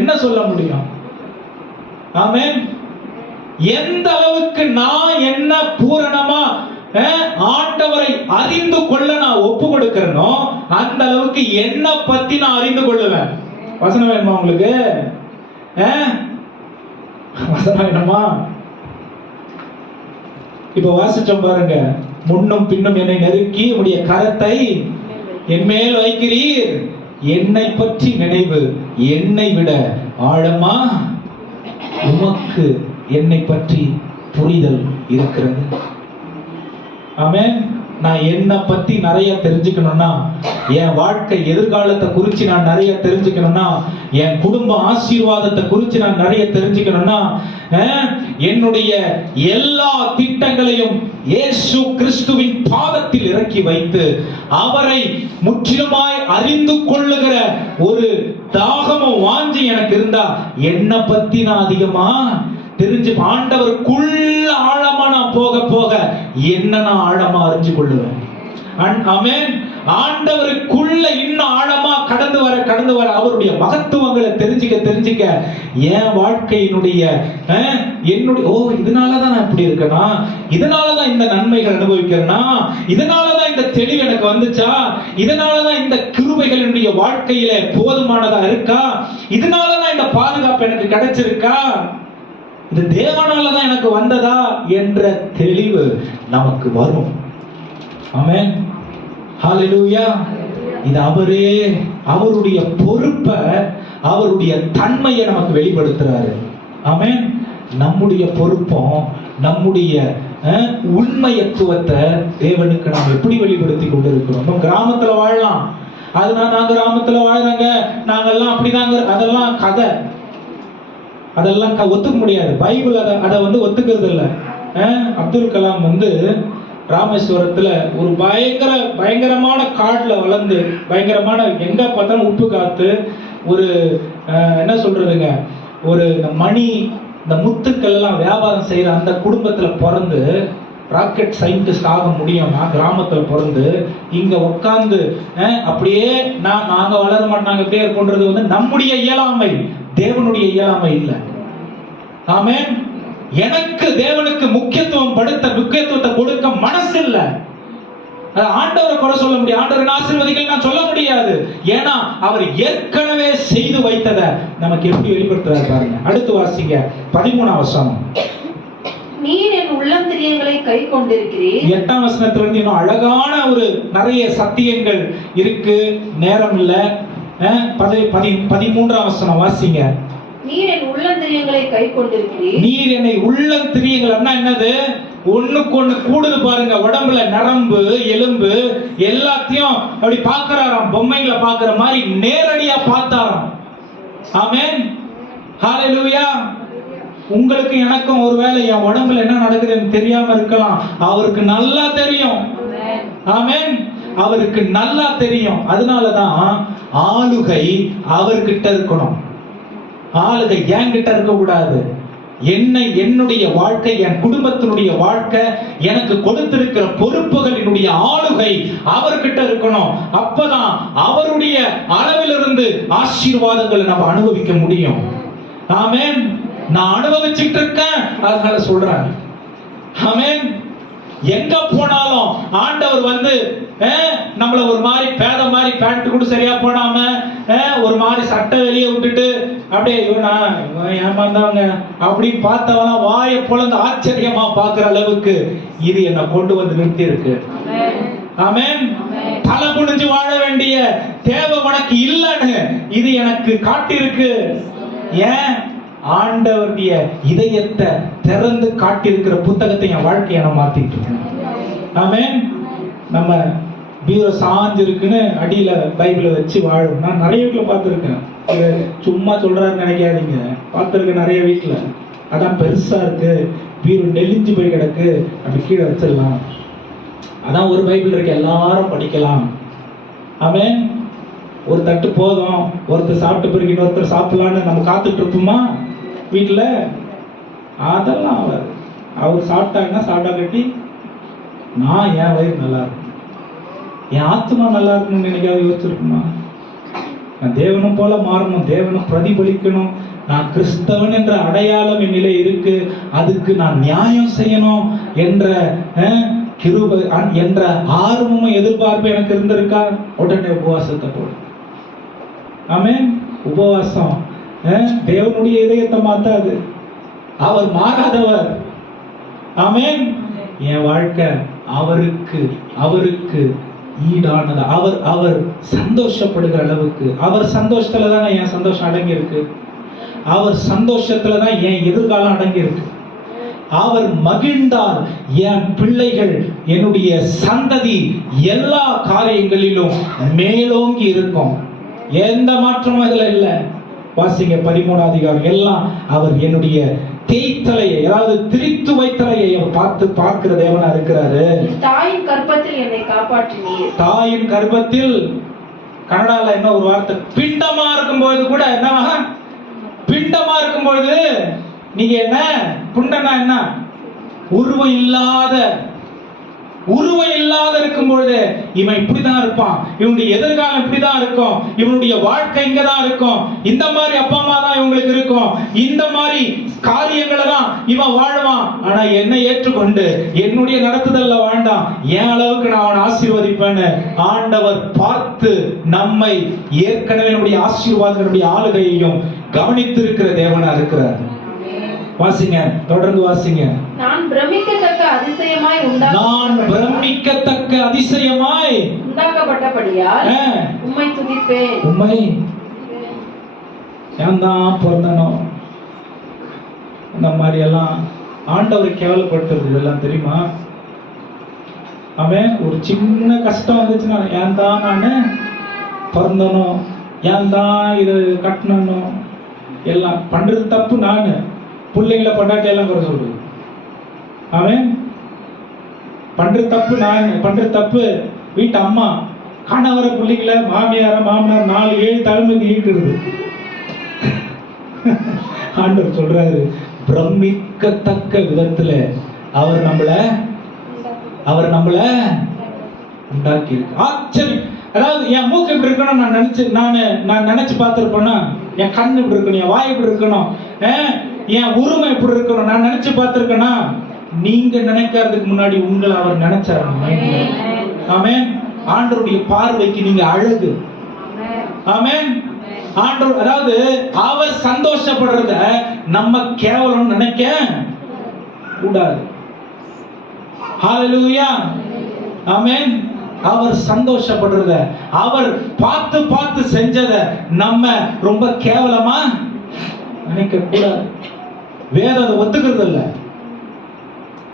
என்ன சொல்ல முடியும்? ஆமென். எந்த அளவுக்கு நான் என்ன பூரணமா ஆண்டவரை அறிந்து கொள்ள நான் ஒப்பு கொடுக்கிறேனோ அந்த அளவுக்கு என்ன பத்தி நான் அறிந்து கொள்ளுவேன். வசனம் வேணுமா உங்களுக்கு? வசனம் வேணுமா? இப்ப வாசிச்சோம் பாருங்க. முன்னும் பின்னும் என்னை நெருக்கி உடைய கரத்தை என் மேல் வைக்கிறீர், என்னை பற்றி நினைவு என்னை விட ஆழமா உமக்கு என்னை பற்றி புரிதல் இருக்கிறது. ஆமென். நான் என்ன பத்தி நிறைய தெரிஞ்சுக்கணும்னா, என் வாழ்க்கை எதிர்காலத்தை குறிச்சு நான் நிறைய தெரிஞ்சுக்கணும்னா, என் குடும்ப ஆசீர்வாதத்தை குறிச்சு நான் நிறைய தெரிஞ்சுக்கணும்னா, என்னுடைய எல்லா திட்டங்களையும் இயேசு கிறிஸ்துவின் பாதத்தில் இறக்கி வைத்து அவரை முற்றிலுமாய் அறிந்து கொள்ளுகிற ஒரு தாகமும் வாஞ்சி எனக்கு இருந்தா என்ன பத்தி நான் அதிகமா தெரிஞ்சு ஆண்டவருக்குள்ள ஆழமா நான் போக போக என்ன நான் ஆழமா அறிஞ்சு கொள்ளுவேன். ஆமென். ஆண்டவருக்குள்ள இன்னும் ஆழமா கடந்து வர அவருடைய மகத்துவங்களை தெரிஞ்சுக்க என் வாழ்க்கையினுடைய என்னுடைய இதனாலதான் நான் இப்படி இருக்கேனா, இதனாலதான் இந்த நன்மைகள் அனுபவிக்கிறேனா, இதனாலதான் இந்த தெளிவு எனக்கு வந்துச்சா, இதனாலதான் இந்த கிருபைகள் என்னுடைய வாழ்க்கையில போதுமானதா இருக்கா, இதனாலதான் இந்த பாதுகாப்பு எனக்கு கிடைச்சிருக்கா, இது தேவனாலதான் எனக்கு வந்ததா என்ற தெளிவு நமக்கு வரும். ஆமென். ஹல்லேலூயா. இது அவரே அவருடைய பொறுப்பை, அவருடைய தன்மையை நமக்கு வெளிப்படுத்துறாரு. ஆமென். நம்முடைய பொறுப்பும் நம்முடைய உண்மையத்துவத்தை தேவனுக்கு நாம் எப்படி வெளிப்படுத்தி கொண்டிருக்கிறோம். நம்ம கிராமத்துல வாழலாம், அதனால நாங்க கிராமத்துல வாழ்றாங்க, நாங்கெல்லாம் அப்படிதாங்க, அதெல்லாம் கதை, அதெல்லாம் ஒத்துக்க முடியாது. பைபிள் அதை ஒத்துக்கிறது இல்லை. அப்துல் கலாம் ராமேஸ்வரத்துல ஒரு பயங்கரமான காடுல வளர்ந்து, பயங்கரமான எங்க பார்த்தாலும் உப்பு காத்து, ஒரு என்ன சொல்றதுங்க, ஒரு மணி இந்த முத்துக்கள் எல்லாம் வியாபாரம் செய்யற அந்த குடும்பத்துல பிறந்து ராக்கெட் சயின்டிஸ்ட் ஆக முடியும்னா கிராமத்துல பிறந்து இங்க உட்கார்ந்து அப்படியே நாங்க வளர மாட்டாங்க அப்படியே கொண்டது நம்முடைய இயலாமை, தேவனுடைய இயலாமை இல்லை. ஆமென். எனக்கு தேவனுக்கு முக்கியத்துவத்தை கொடுக்க மனசு இல்லை. ஆண்டவரை குறை சொல்ல முடியாது, ஆண்டவரின் ஆசீர்வாதங்கள் நான் சொல்ல முடியாது. ஏன்னா அவர் ஏற்கனவே செய்து வைத்ததை நமக்கு எப்படி வெளிப்படுத்துறாரு பாருங்க. அடுத்து வாசிங்க 13ஆம் வசனம். நீர் என் உள்ளந்திரியங்களை கை கொண்டிருக்கிறீர். 8ஆம் வசனத்துல இருந்து இன்னும் அழகான ஒரு நிறைய சத்தியங்கள் இருக்கு, நேரம் இல்ல. 13ஆம் வசனம் வாசிங்க. நீர் என் உள்ளந்திரியங்களை கை கொண்டிருக்கிறீர். நீர் என்னை உள்ளந்திரியங்கள்னா என்னது? ஒண்ணுக்கு ஒண்ணு கூடுது பாருங்க. உடம்புல நரம்பு எலும்பு எல்லாத்தையும் அப்படி பாக்குறாராம், பொம்மைகளை பாக்குற மாதிரி நேரடியா பார்த்தாராம். ஆமென். ஹல்லேலூயா. உங்களுக்கு எனக்கும் ஒருவேளை என் உடம்புல என்ன நடக்குதுன்னு தெரியாம இருக்கலாம், அவருக்கு நல்லா தெரியும். ஆமென். அவருக்கு நல்லா தெரியும். அதனாலதான் ஆளுகை அவர்கிட்ட இருக்கணும், ஆளுகை என்கிட்ட இருக்க கூடாது. என்னுடைய வாழ்க்கை, என் குடும்பத்தினுடைய வாழ்க்கை, எனக்கு கொடுத்திருக்கிற பொறுப்புகளினுடைய ஆளுகை அவர்கிட்ட இருக்கணும். அப்பதான் அவருடைய அளவிலிருந்து ஆசீர்வாதங்களை நம்ம அனுபவிக்க முடியும். ஆமென். நான் அனுபவிச்சுட்டு இருக்கேன், அதனால சொல்றேன். ஆமென். எங்க போனாலும் ஆண்டவர் நம்மள ஒரு மாதிரி பேத மாதிரி பேண்ட் கூட சரியா போடாம ஒரு மாதிரி சட்டை வெளியே விட்டுட்டு அப்படியே ஏமாந்தவங்க அப்படின்னு பார்த்தவங்க வாயை பொழந்து ஆச்சரியமா பாக்குற அளவுக்கு இது என்ன கொண்டு வந்து நிறுத்தி இருக்கு. ஆமென். தலை குனிஞ்சு வாழ வேண்டிய தேவை உனக்கு இல்லைன்னு இது எனக்கு காட்டியிருக்கு. ஏன்? ஆண்டவருடைய இதயத்தை திறந்து காட்டியிருக்கிற புத்தகத்தை என் வாழ்க்கையை நான் மாத்திட்டு இருக்கேன். ஆமென். நம்ம பீரோ சாஞ்சு இருக்குன்னு அடியில பைபிளை வச்சு வாழும். நான் நிறைய வீட்டுல பார்த்துருக்கேன். சும்மா சொல்றாருன்னு நினைக்காதீங்க, பார்த்துருக்கேன் நிறைய வீட்டுல. அதான் பெருசா இருக்கு, பீரோ நெலிஞ்சு போய் கிடக்கு, அப்படி கீழே வச்சிடலாம். அதான் ஒரு பைபிள் இருக்கு, எல்லாரும் படிக்கலாம். ஆமென். ஒரு தட்டு போதும், ஒருத்தர் சாப்பிட்டு பிறகு இன்னொருத்தர் சாப்பிடலான்னு நம்ம காத்துட்டு இருப்போமா? வீட்டுல? அதெல்லாம் அவர் சாப்பிட்டாங்கன்னா சாப்பிட்டா கட்டி நான் என் வயிறு நல்லா இருக்கும், என் ஆத்மா நல்லா இருக்கணும்னு நினைக்காத யோசிச்சிருக்குமா? நான் தேவனும் போல மாறணும், தேவனை பிரதிபலிக்கணும், நான் கிறிஸ்தவன் என்ற அடையாளம் என் நிலை இருக்கு, அதுக்கு நான் நியாயம் செய்யணும் என்ற கிருபை என்ற ஆர்வமும் எதிர்பார்ப்பு எனக்கு இருந்திருக்கா? உடனே உபவாசத்தை போடு. ஆமென். உபவாசம் தேவனுடைய இதயத்தை மாத்தாது, அவர் மாறாதவர். ஆமென். என் வாழ்க்கை அவருக்கு ஈடானது. அவர் சந்தோஷப்படுகிற அளவுக்கு, அவர் சந்தோஷத்துல தான் என் சந்தோஷம் அடங்கி இருக்கு, அவர் சந்தோஷத்துல தான் என் எதிர்காலம் அடங்கி இருக்கு. அவர் மகிழ்ந்தால் என் பிள்ளைகள், என்னுடைய சந்ததி எல்லா காரியங்களிலும் மேலோங்கி இருக்கும். எந்த மாற்றமும் இதுல இல்லை. வாசிங்க 13ஆம் அதிகாரம் எல்லாம். அவர் என்னுடைய தேய்த்தலையை, அதாவது திரித்து வைத்தலையை பார்க்கிற தேவனா இருக்கிறாரு. தாயின் கர்ப்பத்தில் என்னை காப்பாற்றினீர். தாயின் கர்ப்பத்தில், கன்னடால என்ன ஒரு வார்த்தை, பிண்டமா இருக்கும்போது கூட என்ன, பிண்டமா இருக்கும்போது நீங்க என்ன புண்டனா என்ன, உருவம் இல்லாத இருக்கும்பொழுது இவன் இப்படிதான் இருப்பான், இவனுடைய எதிர்காலம் இப்படிதான் இருக்கும், இவனுடைய வாழ்க்கை இங்கதான் இருக்கும், இந்த மாதிரி அப்பா அம்மா தான் இவங்களுக்கு இருக்கும், இந்த மாதிரி காரியங்களை தான் இவன் வாழ்வான். ஆனா என்னை ஏற்றுக்கொண்டு என்னுடைய நடத்துதல்ல வாழ்ந்தான், என் அளவுக்கு நான் அவனை ஆசீர்வதிப்பேன்னு ஆண்டவர் பார்த்து நம்மை ஏற்கனவே நம்முடைய ஆசீர்வாதங்களுடைய ஆளுகையையும் கவனித்திருக்கிற தேவனா இருக்கிறார். வாசிங்க, தொடர்ந்து வாசிங்க. நான் பிரமிக்கத்தக்க அதிசயமாய் உண்டாக்கப்பட்டபடியால் உம்மை துதிப்பேன். உம்மை ஏன் தான் பிறந்தனோ, இந்த மாதிரி எல்லாம் ஆண்டவரை கேவலப்படுத்துறது இதெல்லாம் தெரியுமா? அவன் ஒரு சின்ன கஷ்டம் வந்துச்சுன்னா, ஏன் தான் நான் பிறந்தனோ, ஏன் தான் இது கட்டணும், எல்லாம் பண்றது தப்பு. நான் பிள்ளைங்களை பொண்டாட்டி எல்லாம் குறை சொல்றது, அவன் பண்ற தப்பு. நான் பண்ற தப்பு வீட்டு அம்மா கணவர பிள்ளைகளை, மாமியார மாமனார் 4-7 தலைமுறைக்கு ஈட்டுறது. ஆண்டவர் சொல்றாரு, பிரமிக்கத்தக்க விதத்துல அவர் நம்மள உண்டாக்கி இருக்கு. ஆச்சரியம். அதாவது என் மூக்கு இப்படி இருக்கணும் நான் நினைச்சு பார்த்திருப்பேன்னா, என் கண் இப்படி இருக்கணும், என் வாய் இப்படி இருக்கணும், என் உரிமை எப்படி இருக்கணும் நான் நினைச்சு பார்த்திருக்கேனா? நீங்க நினைக்கிறதுக்கு முன்னாடி உங்களை அவர் நினைச்சாரு. ஆமென். ஆண்டவருடைய பார்வைக்கு நீங்க அழகு. ஆமென். ஆண்டவர், அதாவது அவர் சந்தோஷப்படுறத நம்ம கேவலம் நினைக்க கூடாது. ஹல்லேலூயா. ஆமென். அவர் சந்தோஷப்படுறத, அவர் பார்த்து செஞ்சத நம்ம ரொம்ப கேவலமா நினைக்க கூடாது. வேதம் அதை ஒத்துக்கிறது இல்ல.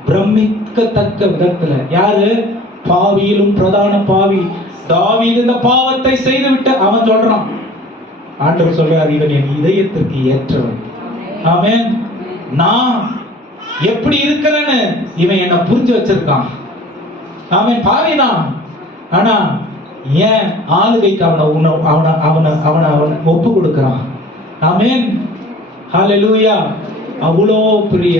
பிரமிக்கத்தக்க விதத்துல, யாரு? பாவியிலும் பிரதான பாவி தாவீது இந்த பாவத்தை செய்து விட்டு அவன் சொல்றான். ஆண்டவர் சொல்றார், இவன் என் இதயத்திற்கு ஏற்றவன். ஆமென். நான் எப்படி இருக்கிறேன்னு இவன் என்ன புரிஞ்சு வச்சிருக்கான். அவன் பாவிதான், ஆனா ஏன் ஆளுகைக்கு அவனை ஒப்பு கொடுக்கிறான். ஆமென். ஹல்லேலூயா. அவ்வளோ பெரிய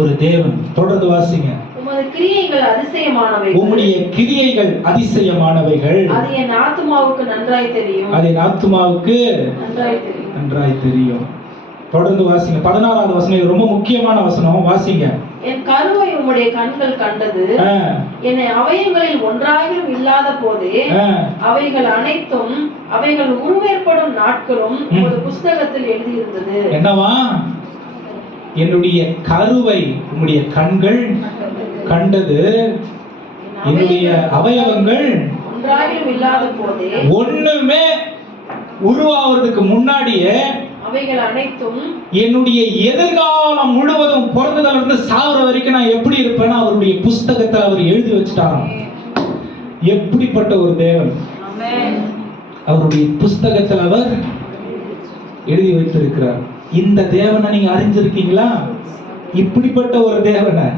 ஒரு தேவன். தொடர்ந்து வாசிங்க. உம்முடைய கிரியைகள் அதிசயமானவைகள். உம்முடைய கிரியைகள் அதிசயமானவைகள். அது என் ஆத்துமாவுக்கு நன்றாய் தெரியும். அது என் ஆத்துமாவுக்கு நன்றாய் தெரியும். தொடர்ந்து வாசிங்க. 16வது வசனம், இது ரொம்ப முக்கியமான வசனம். வாசிங்க. என் கருவை உம்முடைய கண்கள் கண்டது, என்னை அவயங்களில் ஒன்றாயிலும் இல்லாத போதே அவைகள் அனைத்தும் அவைகள் உருவேற்படும் நாட்களும் ஒரு புஸ்தகத்தில் எழுதியிருந்தது. என்னவா? என்னுடைய கருவை உம்முடைய கண்கள் கண்டது, என்னுடைய அவயவங்கள் ஒன்றாயிலும் இல்லாத போதே, ஒண்ணுமே உருவாவதுக்கு முன்னாடியே அவைகள் அனைத்தும் என்னுடைய எதிர்காலம் முழுவதும் பிறந்ததுல இருந்து சாகுற வரைக்கும் நான் எப்படி இருப்பேன்னு அவருடைய புஸ்தகத்தில் அவர் எழுதி வச்சுட்டாராம். எப்படிப்பட்ட ஒரு தேவன்! அவருடைய புஸ்தகத்தில் அவர் எழுதி வைத்திருக்கிறார். இந்த தேவனை நீங்க அறிஞ்சிருக்கீங்களா? இப்படிப்பட்ட ஒரு தேவனை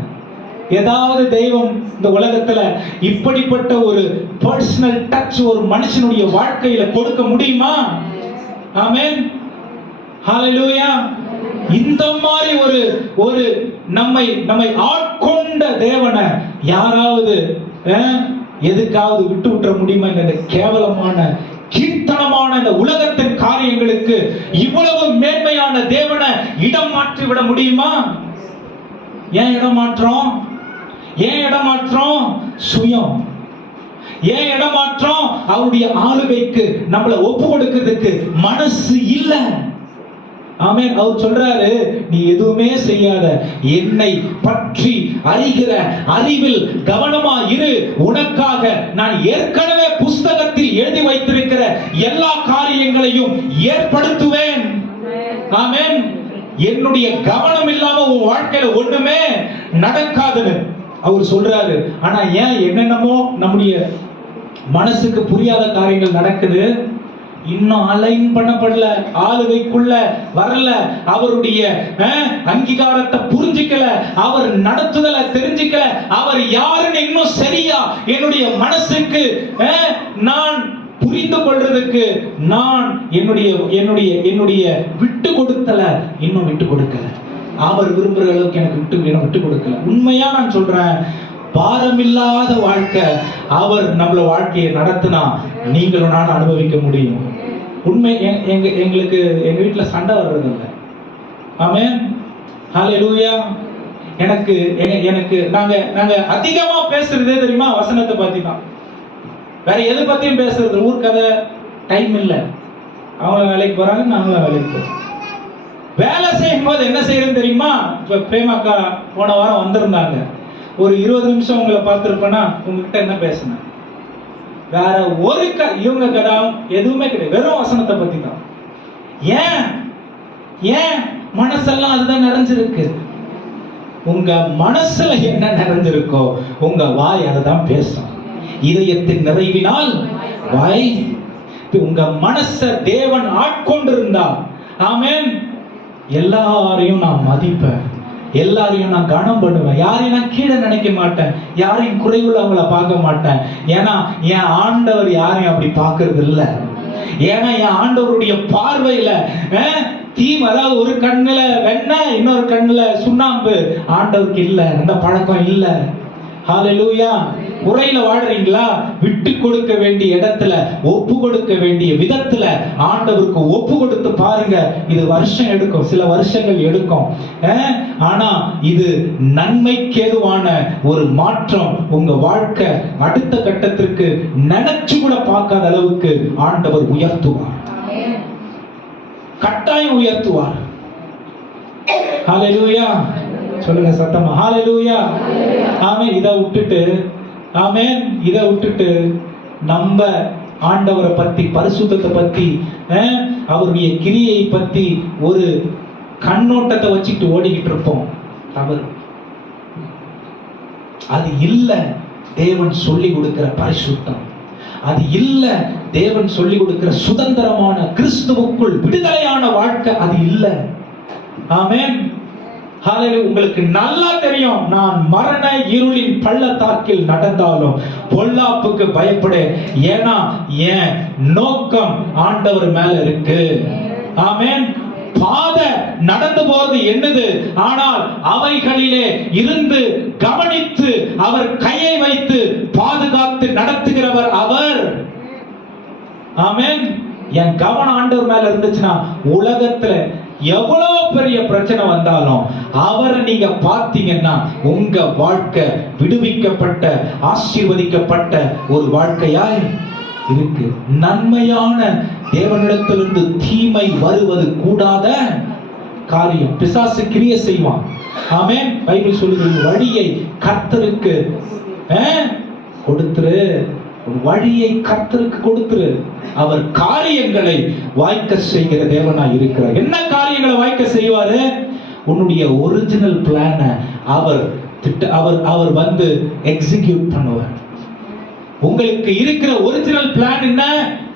ஏதாவது தெய்வம் இந்த உலகத்துல இப்படிப்பட்ட ஒரு பர்சனல் டச் ஒரு மனுஷனுடைய வாழ்க்கையில கொடுக்க முடியுமா? ஆமென். ஹல்லேலூயா. இந்த மாதிரி ஒரு நம்மை ஆட்கொண்ட தேவனை யாராவது எதுக்காவது விட்டு விட்டுற முடியுமா? இந்த கேவலமான கீர்த்தனமான இந்த உலகத்தின் காரியங்களுக்கு இவ்வளவு மேன்மையான தேவனை இடம் மாற்றி விட முடியுமா? ஏன் இடம் மாற்றம்? ஏன் இடம் மாற்றம்? சுயம். ஏன் இடம் மாற்றம்? அவருடைய ஆளுகைக்கு நம்மளை ஒப்பு கொடுக்கிறதுக்கு மனசு இல்ல. ஆமென். அவர் சொல்றாரு, நீ எதுவுமே செய்யாத, என்னை பற்றி அறிகிற அறிவில் கவனமா இரு, உனக்காக நான் ஏற்கனவே புஸ்தகத்தில் எழுதி வைத்திருக்கிற எல்லா காரியங்களையும் ஏற்படுத்துவேன். ஆமென். என்னுடைய கவனம் இல்லாம உன் வாழ்க்கையில ஒண்ணுமே நடக்காதுன்னு அவர் சொல்றாரு. ஆனா ஏன் என்னென்னமோ நம்முடைய மனசுக்கு புரியாத காரியங்கள் நடக்குது? இன்னும் அலைன் பண்ணப்படல, ஆளுகைக்குள்ள வரல, அவருடைய அங்கீகாரத்தை புரிஞ்சிக்கல, அவர் நடத்துதலை தெரிஞ்சிக்கல, அவர் யாருன்னு இன்னும் சரியா என்னுடைய மனசுக்கு நான் புரிந்து கொள்றதுக்கு நான் என்னுடைய விட்டு கொடுத்தல, இன்னும் விட்டு கொடுக்கல. அவர் விரும்புற அளவுக்கு எனக்கு விட்டு கொடுக்கல. உண்மையா நான் சொல்றேன், பாரமில்லாத வாழ்க்கை அவர் நம்மள வாழ்க்கையை நடத்தினா நீங்களும் நான் அனுபவிக்க முடியும். உண்மை. எங்களுக்கு எங்க வீட்டுல சண்டை வர்றது இல்லை. ஆமென். ஹல்லேலூயா. எனக்கு நாங்க அதிகமா பேசுறதே தெரியுமா? வசனத்தை பத்தி தான். வேற எது பத்தியும் பேசுறது ஊர் கதை டைம் இல்லை. அவங்கள வேலைக்கு போறாங்க, நாங்களும் வேலைக்கு போறோம். வேலை செய்யும் போது என்ன செய்யறது தெரியுமா? இப்ப பிரேமாக்கா போன வாரம் வந்திருந்தாங்க. ஒரு 20 நிமிஷம் உங்களை பார்த்திருப்பேன்னா உங்ககிட்ட என்ன பேசினேன்? வேற ஒரு இவங்க கதாம் எதுவுமே கிடையாது, வெறும் வசனத்தை பத்தி தான். ஏன் மனசெல்லாம் அதுதான் நிறைஞ்சிருக்கு. உங்க மனசுல என்ன நிறைஞ்சிருக்கோ உங்க வாய் அதுதான் பேசும். இதயத்தின் நிறைவினால் வாய். உங்க மனச தேவன் ஆட்கொண்டிருந்தா, ஆமென், எல்லாரையும் நான் மதிப்பேன், எல்லாரையும் நான் கனம் பண்ணுவேன், யாரையும் நான் கீழே நினைக்க மாட்டேன், யாரையும் குறைவுள்ளவங்கள பார்க்க மாட்டேன். ஏன்னா என் ஆண்டவர் யாரையும் அப்படி பார்க்கறது இல்லை. ஏன்னா என் ஆண்டவருடைய பார்வையில அதாவது ஒரு கண்ணுல வெண்ணெய் இன்னொரு கண்ணுல சுண்ணாம்பு ஆண்டவருக்கு இல்ல. அந்த பழக்கம் இல்ல. ஹல்லேலூயா. குறையில வாழ்றீங்களா? விட்டு கொடுக்க வேண்டிய இடத்துல, ஒப்பு கொடுக்க வேண்டிய விதத்துல ஆண்டவருக்கு ஒப்பு கொடுத்து பாருங்க. இது வருஷம் எடுக்கும், சில வருஷங்கள் எடுக்கும். ஆனா இது நன்மைக்கேதுவான ஒரு மாற்றம். உங்க வாழ்க்கை அடுத்த கட்டத்திற்கு நினைச்சு கூட பார்க்காத அளவுக்கு ஆண்டவர் உயர்த்துவார். கட்டாயம் உயர்த்துவார். ஹல்லேலூயா. சொல்லுங்க சத்தமா ஹல்லேலூயா. ஆமென். இதை விட்டுட்டு நம்ம ஆண்டவரை பத்தி, பரிசுத்தத்தை பத்தி, அவருடைய கிரியை பத்தி ஒரு கண்ணோட்டத்தை வச்சுட்டு ஓடிக்கிட்டு இருப்போம். தவறு. அது இல்ல தேவன் சொல்லி கொடுக்கிற பரிசுத்தம். அது இல்ல தேவன் சொல்லி கொடுக்கிற சுதந்திரமான கிறிஸ்துவுக்குள் விடுதலையான வாழ்க்கை. அது இல்ல. ஆமென். உங்களுக்கு நல்லா தெரியும், நான் மரண இருளின் பள்ளத்தாக்கில் நடந்தாலும் பொல்லாப்புக்கு பயப்படேன். ஏன்னா என் நோக்கம் ஆண்டவர் மேல இருக்கு. ஆமென். பாத நடந்து போறது என்னது? ஆனால் அவைகளிலே இருந்து கவனித்து அவர் கையை வைத்து பாதுகாத்து நடத்துகிறவர் அவர். ஆமென். என் கவனம் ஆண்டவர் மேல இருந்துச்சுன்னா உலகத்துல எவ்வளவு பெரிய பிரச்சனை வந்தாலும் அவரை நீங்க பார்த்தீங்கன்னா உங்க வாழ்க்கை விடுவிக்கப்பட்ட, ஆசீர்வதிக்கப்பட்ட ஒரு வாழ்க்கையாய் இருக்கு. நன்மையான தேவனிடத்திலிருந்து தீமை வருவது கூடாத காரியம். பிசாசு கிரியை செய்வான். ஆமென். பைபிள் சொல்லுகிறது, வழியை கர்த்தருக்கு கொடுத்துரு. வழியை கர்த்தருக்கு கொடுத்துரு. அவர் காரியங்களை வாய்க்க செய்கிற தேவனாய் இருக்கிறார். என்ன காரியங்களை வாய்க்க செய்வாரு? உன்னுடைய ஒரிஜினல் பிளான அவர் வந்து எக்ஸிக்யூட் பண்ணுவார். உங்களுக்கு இருக்கிற ஒரிஜினல் பிளான் என்ன?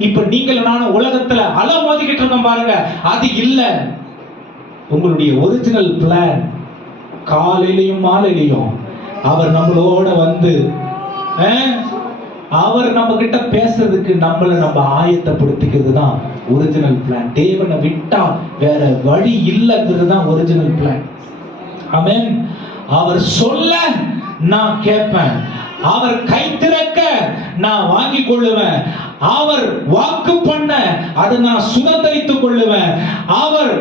இப்ப நீங்கள் நானும் உலகத்துல அல மோதிக்கிட்டு இருக்கோம் பாருங்க, அது இல்ல. உங்களுடைய ஒரிஜினல் பிளான் காலையிலையும் மாலையிலையும் அவர் நம்மளோட வந்து அவர் நம்ம கிட்ட பேசுறதுக்கு நம்ம ஆயத்தப்படுத்திக்கிறது தான் ஒரிஜினல் பிளான். தேவனை விட்டா வேற வழி இல்லைங்கிறது தான் ஒரிஜினல் பிளான். ஆமென். அவர் சொல்ல நான் கேட்பேன், அவர் கை திறக்க நான் வாங்கி கொள்ளுவேன், அவர் வாக்கு பண்ண அதை நான் சுதந்திரித்துக் கொள்ளுவேன், அவர்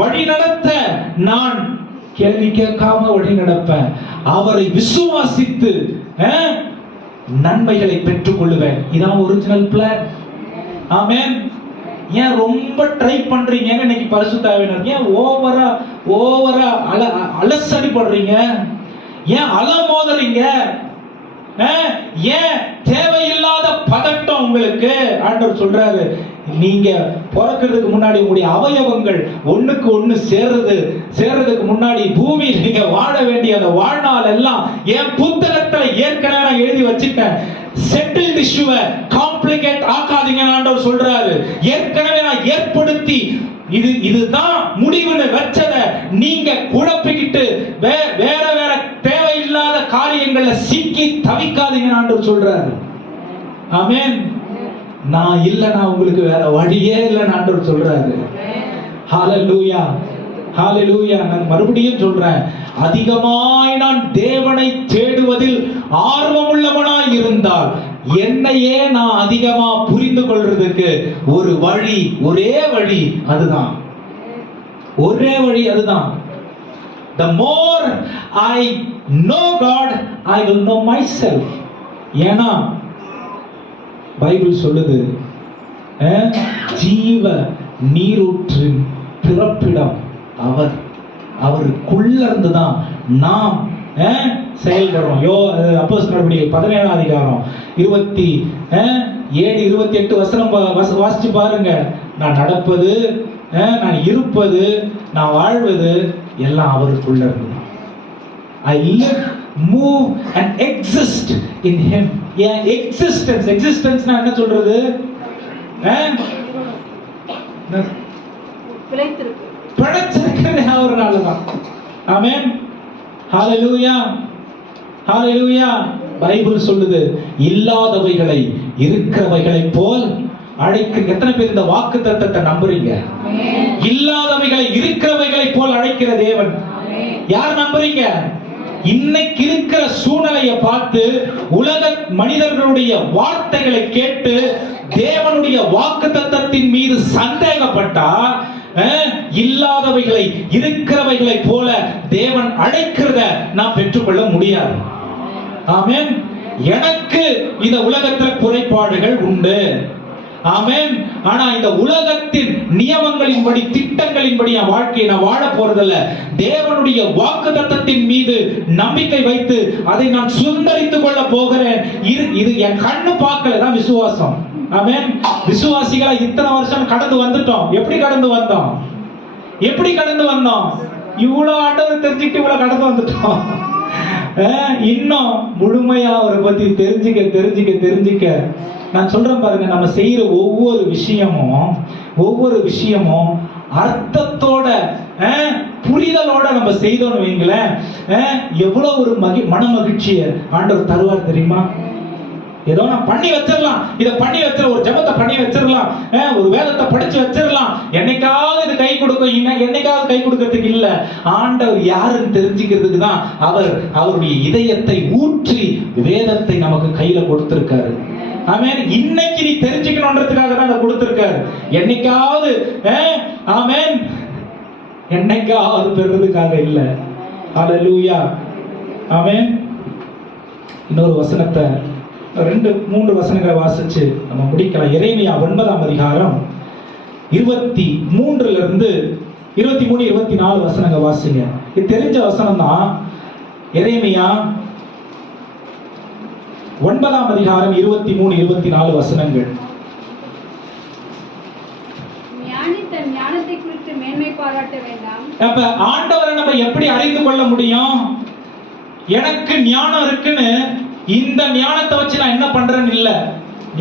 வழி நடத்த நான் கேள்வி கேட்காம வழி நடப்பேன், அவரை விசுவாசித்து நன்மைகளை பெற்றுக் கொள்ளுவேன். இதான் ஒரிஜினல் பிளான். ஆமென். ஏன் ரொம்ப ட்ரை பண்றீங்கன்னு இன்னைக்கு பரிசுத்த ஆவியானவர் ஏன் ஓவரா அலசடி பண்றீங்க? ஏன் அலமோதுறீங்க? ஏன் தேவையில்லாத பதட்டம் உங்களுக்கு? ஆண்டவர் சொல்றாரு, நீங்க பிறக்கிறதுக்கு முன்னாடி உங்களுடைய அவயவங்கள் ஒண்ணுக்கு ஒண்ணு சேர்றதுக்கு முன்னாடி பூமியில் நீங்க வாழ வேண்டிய அந்த வாழ்நாள் எல்லாம் என் புத்தகத்துல ஏற்கனவே நான் எழுதி வச்சுட்டேன். செட்டில் இஷ்யூவை காம்ப்ளிகேட் ஆக்காதீங்க ஆண்டவர் சொல்றாரு. ஏற்கனவே நான் ஏற்படுத்தி இதுதான் முடிவுன்னு வச்சத நீங்க குழப்பிக்கிட்டு வேற தேவையில்லாத காரியங்கள்ல சிக்கி தவிக்காதீங்க ஆண்டவர் சொல்றாரு. ஆமென். நான் இல்லைன்னா உங்களுக்கு வேற வழியே இல்லைன்னு ஆண்டவர் சொல்றாரு. ஹல்லேலூயா, ஹல்லேலூயா. நான் மறுபடியும் சொல்றேன், அதிகமாய் நான் தேவனை தேடுவதில் ஆர்வமுள்ளவனாய் இருந்தால் என்னையே நான் அதிகமா புரிந்து கொள்றதுக்கு ஒரு வழி, ஒரே வழி அதுதான். ஒரே வழி அதுதான். The more I know God, I will know myself. ஏன்னா பைபிள் சொல்லுது, ஜீவ நீரூற்றின் பிறப்பிடம் அவருக்குள்ள இருந்துதான் நாம் செயல்படுறோம். அப்போஸ்தலர் நடவடிக்கைகள் 17ஆம் அதிகாரம் 27-28 வசனம் வாசிச்சு பாருங்க. நான் நடப்பது, நான் இருப்பது, நான் வாழ்வது எல்லாம் அவருக்குள்ள இருந்துதான். I live, move and exist in him. Yeah, existence நான் என்ன சொல்றது? பிழைச்சிருக்கிறது அவர்னாலதான். ஆமென். ஹல்லேலூயா, ஹல்லேலூயா. பைபிள் சொல்லுது, இல்லாதவைகளை இருக்கிறவைகளை போல் அழைக்க. எத்தனை பேர் இந்த வாக்கு தத்தத்தை நம்புறீங்க? இல்லாதவைகளை இருக்கிறவைகளை போல் அழைக்கிற தேவன். யார் நம்புறீங்க? இன்னைக்கு இருக்கிற சூழ்நிலையை பார்த்து உலக மனிதர்களுடைய வார்த்தைகளை கேட்டு தேவனுடைய வாக்குத்தத்தத்தின் மீது சந்தேகப்பட்டா இல்லாதவைகளை இருக்கிறவைகளை போல தேவன் அழைக்கிறத நான் பெற்றுக்கொள்ள முடியாது. ஆமென். எனக்கு இந்த உலகத்தில் குறைபாடுகள் உண்டு. ஆமென். ஆனா இந்த உலகத்தின் நியமங்களின்படி, திட்டங்களின்படி என் வாழ்க்கையை நான் வாழ போறதில்ல. தேவனுடைய வாக்குத்தத்தத்தின் மீது நம்பிக்கை வைத்து அதை நான் சுதந்தரித்துக் கொள்ள போகிறேன். இது என் கண்ணு பார்க்கல தான் விசுவாசம். ஆமென். விசுவாசிகளா இத்தனை வருஷம் கடந்து வந்துட்டோம். எப்படி கடந்து வந்தோம்? இவ்வளவு ஆண்டவர் தெரிஞ்சுக்கிட்டு இவ்வளவு கடந்து வந்துட்டோம். இன்னும் முழுமையா அவரை பத்தி தெரிஞ்சுக்க நான் சொல்றேன் பாருங்க, நம்ம செய்யற ஒவ்வொரு விஷயமும் அர்த்தத்தோட புரிதலோட நம்ம செய்தோம்னு வைங்களேன், எவ்வளவு ஒரு மன மகிழ்ச்சியை ஆண்டவர் தருவார் தெரியுமா? ஏதோ நான் பண்ணி வச்சிடலாம், இதை பண்ணி வச்சிட, ஒரு ஜபத்தை பண்ணி வச்சிடலாம், ஒரு வேதத்தை படிச்சு வச்சிடலாம், என்னைக்காவது இது கை கொடுக்கும், என்னைக்காவது கை கொடுக்கறதுக்கு இல்ல. ஆண்டவர் யாருன்னு தெரிஞ்சுக்கிறதுக்கு தான் அவருடைய இதயத்தை ஊற்றி வேதத்தை நமக்கு கையில கொடுத்திருக்காரு. ஆமென். இன்னைக்கு நீ தெரிஞ்சுக்கணும்ன்றதுக்காக தான் அதை கொடுத்திருக்காரு. என்னைக்காவது ஆமென், என்னைக்காவது பெறுறதுக்காக இல்ல. ஹல்லேலூயா, ஆமென். இன்னொரு வசனத்தை 2-3 வசனங்களை வாசிச்சு நம்ம முடிக்கலாம். எரேமியா 9ஆம் அதிகாரம் 23 24 வசனங்கள் வாசிங்க. இது தெரிஞ்ச வசனம் தான். எரேமியா 9ஆம் அதிகாரம் 23-24 வசனங்கள். அப்ப ஆண்டவரை நம்ம எப்படி அறிந்து கொள்ள முடியும்? எனக்கு ஞானம் இருக்குன்னு இந்த ஞானத்தை வச்சு நான் என்ன பண்றேன்னு இல்ல.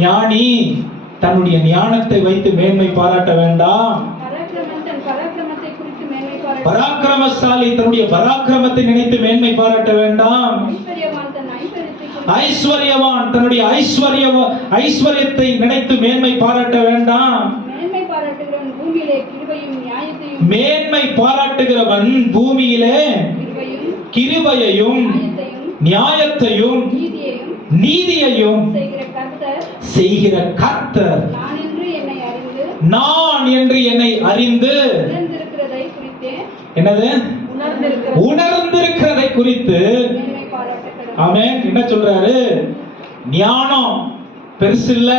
ஞானி தன்னுடைய ஞானத்தை வைத்து மேன்மை பாராட்ட வேண்டாம். பராக்கிரமசாலி தன்னுடைய பராக்கிரமத்தை நினைத்து மேன்மை பாராட்ட வேண்டாம். ஐஸ்வர்யவான் தன்னுடைய ஐஸ்வர்யத்தை நினைத்து மேன்மை பாராட்ட வேண்டாம். மேன்மை பாராட்டுகிறவன் பூமியிலே கிருபையும் நியாயத்தையும் மேன்மை பாராட்டுகிறவன் பூமியிலே கிருபையையும் நியாயத்தையும் நீதியையும் செய்கிற கர்த்தர் நான் என்று என்னை அறிந்து என்னது உணர்ந்திருக்கிறதை குறித்து ஆமென். என்ன சொல்றாரு? ஞானம் பெருசு இல்ல,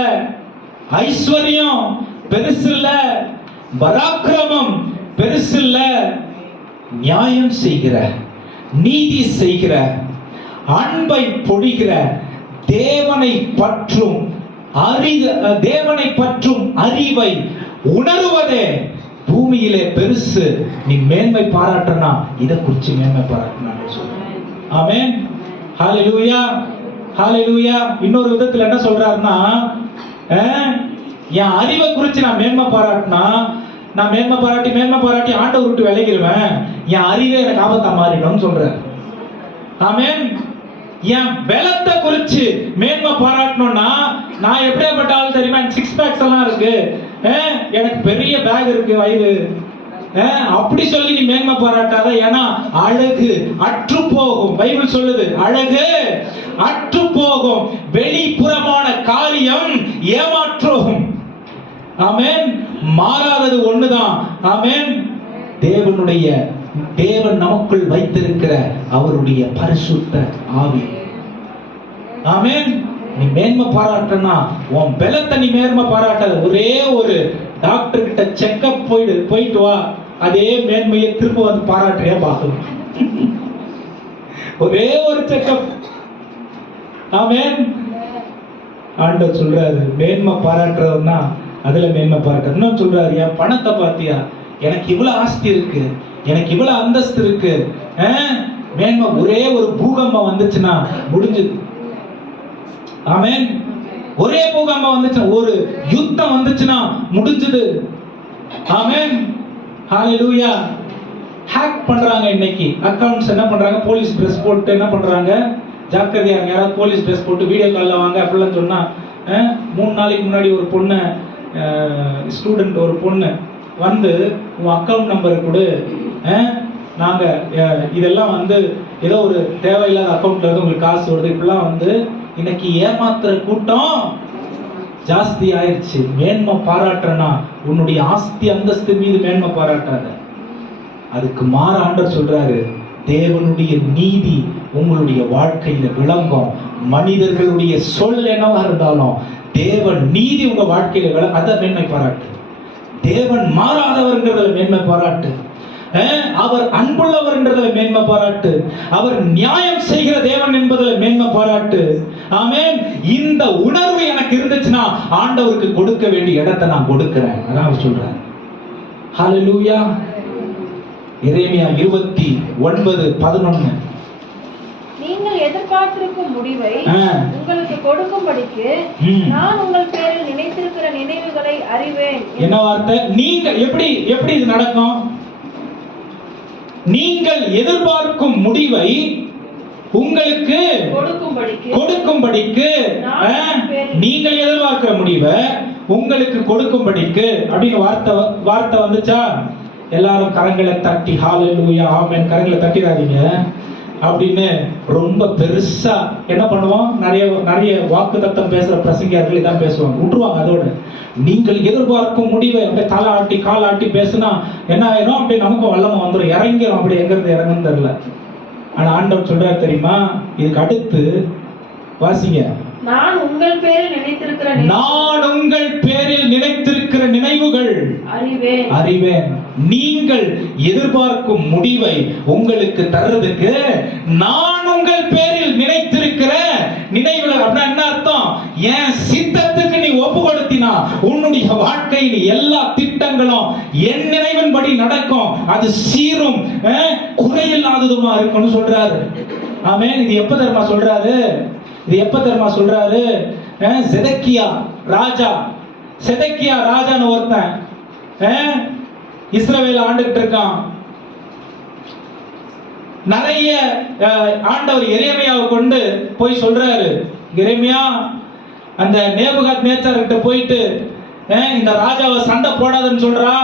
ஐஸ்வர்யம் பெருசு இல்ல, பராக்கிரமம் பெருசு இல்ல, நியாயம் செய்கிற, நீதி செய்கிற, அன்பை பொழிகிற, தேவனை பற்றும் அறிவை உணர்வதே பூமியிலே பெருசு. நீ மேன்மை பாராட்டனா இதை குறிச்சு மேன்மை பாராட்டினான்னு சொல்றேன். ஆமென். ஹalleluya, ஹalleluya. இன்னொரு விதத்துல என்ன சொல்றாருன்னா, என் அறிவை குறிச்சு நான் மேன்மை பாராட்டினா, நான் மேன்மை பாராட்டி ஆண்டவர் விட்டு விலகிடுவேன், என் அறிவே எனக்கு ஆபத்தா மாறிடும் சொல்றேன். ஆமென். என் பலத்தை குறிச்சு மேன்மை பாராட்டணும்னா, நான் எப்படியாப்பட்ட ஆள் தெரியுமா? 6 பேக்ஸ் எல்லாம் இருக்கு, எனக்கு பெரிய பேக் இருக்கு வயிறு, அப்படி சொல்லி நீ மேன்மை பாராட்டாத. ஏன்னா அழகு அற்று போகும். பைபிள் சொல்லுது அழகு அற்று போகும், வெளிப்புறமான காரியம் ஏமாற்றும். ஆமென். மாறாதது ஒண்ணுதான். ஆமென். தேவன் நமக்குள் வைத்திருக்கிற அவருடைய பரிசுத்த ஆவி. ஆமென். நீ மேன்மை பாராட்டனா உன் பலத்தை நீ மேன்மை பாராட்டாத. ஒரே ஒரு டாக்டர் கிட்ட செக்அப் போயிட்டு வா, அதே மேன்மையை திரும்ப வந்து பாராட்டுறியா பார்க்கணும். ஒரே ஒரு செக்அப். ஆமென். ஆண்டவர் சொல்றாரு மேன்மை பாராட்டுறதுன்னா அதுல மேன்மை பாராட்டு. இன்னும் சொல்றாரு, என் பணத்தை பார்த்தியா, எனக்கு இவ்வளவு ஆஸ்தி இருக்கு, எனக்கு இவ்வளவு அந்தஸ்து இருக்கு, மேன்மை. ஒரே ஒரு பூகம்பம் வந்துச்சுன்னா முடிஞ்சது. ஆமென். ஒரே பூகம்பம் வந்துச்சுன்னா, ஒரு யுத்தம் வந்துச்சுன்னா முடிஞ்சது. ஆமென். ஹalleluya. ஹேக் பண்றாங்க இன்னைக்கு அக்கவுண்ட்ஸ். என்ன பண்றாங்க? போலீஸ் ட்ரெஸ் போட்டு என்ன பண்றாங்க? ஜாக்கிரதையா. யாராவது போலீஸ் ட்ரெஸ் போட்டு வீடியோ கால்ல வாங்க அப்படிலாம் சொன்னா, 3 நாளைக்கு முன்னாடி ஒரு பொண்ணு, ஸ்டூடெண்ட் ஒரு பொண்ணு வந்து, உன் அக்கவுண்ட் நம்பர் கொடு, நாங்க இதெல்லாம் வந்து ஏதோ ஒரு தேவையில்லாத அக்கவுண்ட்ல இருந்து உங்களுக்கு காசு வருது, இப்பெல்லாம் வந்து இன்னைக்கு ஏமாத்துற கூட்டம் ஜாஸ்தி ஆயிடுச்சு. மேன்மை பாராட்டுறனா உன்னுடைய ஆஸ்தி அந்தஸ்து மீது மேன்மை பாராட்டாத. அதுக்கு மாற ஆண்டவர் சொல்றாரு, தேவனுடைய நீதி உங்களுடைய வாழ்க்கையில விளங்கும். மனிதர்களுடைய சொல் என்னவா இருந்தாலும் தேவன் நீதி உங்க வாழ்க்கையில விளங்கும். அத மேன்மை பாராட்டு. தேவன் மாறாதவர்ங்கிறதுல மேன்மை பாராட்டு. அவர் அன்புள்ளவர் என்றதில் மேன்மை பாராட்டு. அவர் நியாயம் செய்கிற தேவன் என்பதில் மேன்மை பாராட்டு. ஆமென். இந்த உணர்வு எனக்கு இருந்துச்சுன்னா ஆண்டவருக்கு கொடுக்க வேண்டிய இடத்தை நான் கொடுக்கிறேன். அதான் அவர் சொல்றார். ஹalleluya. எரேமியா 29:11. நீங்கள் எதிர்பார்த்திருக்கும் முடிவை உங்களுக்கு கொடுக்கும்படிக்கு நான் உங்கள் பேரில் நினைத்திருக்கிற நினைவுகளை அறிவேன். என்ன வார்த்தை? நீங்க எப்படி இது நடக்கும்? நீங்கள் எதிர்பார்க்கும் முடிவை உங்களுக்கு கொடுக்கும்படிக்கு, நீங்கள் எதிர்பார்க்கிற முடிவை உங்களுக்கு கொடுக்கும்படிக்கு அப்படின்னு வார்த்தை வந்துச்சா? எல்லாரும் கரங்களை தட்டி ஹalleluya ஆமென் கரங்களை தட்டிடாதீங்க அப்படின்னு ரொம்ப பெருசா என்ன பண்ணுவோம்? நிறைய வாக்குத்தத்தம் பேசுற பிரசங்கியார்கள் இதான் பேசுவாங்க, விட்டுருவாங்க. அதோட நீங்கள் எதிர்பார்க்கும் முடிவை அப்படியே கால் ஆட்டி பேசுனா என்ன ஆயிரும்? அப்படியே நமக்கு வல்லமை வந்துடும், இறங்கிடும். அப்படி எங்க இருந்து இறங்குன்னு தெரியல. ஆனா ஆண்டவர் சொல்றாரு தெரியுமா? இதுக்கு அடுத்து வாசிங்க. நான் உங்கள் பேரில் நினைத்திருக்கிற நினைவுகள் அறிவேன். நீங்கள் எதிர்பார்க்கும் முடிவை உங்களுக்கு தர்றதுக்கு நான் உங்கள் பேரில் நினைத்திருக்கிற நினைவுகள். அப்படின்னா என்ன அர்த்தம்? என் சித்தத்துக்கு நீ ஒப்பு கொடுத்தினா உன்னுடைய வாழ்க்கையில் எல்லா திட்டங்களும் என் நினைவின்படி நடக்கும். அது சீரும் குறையில்லாததுமா இருக்கும்னு சொல்றாரு. ஆமென். இது எப்ப தெரியுமா சொல்றாரு? செதக்கியா ராஜான்னு ஒருத்தன் இஸ்ரவேல ஆண்டுகிட்டு இருக்கான். நிறைய ஆண்டவர் எரேமியாவை கொண்டு போய் சொல்றாரு, எரேமியா அந்த நேபுகாத்நேச்சார் கிட்ட போயிட்டு இந்த ராஜாவை சண்டை போடாதுன்னு சொல்றா.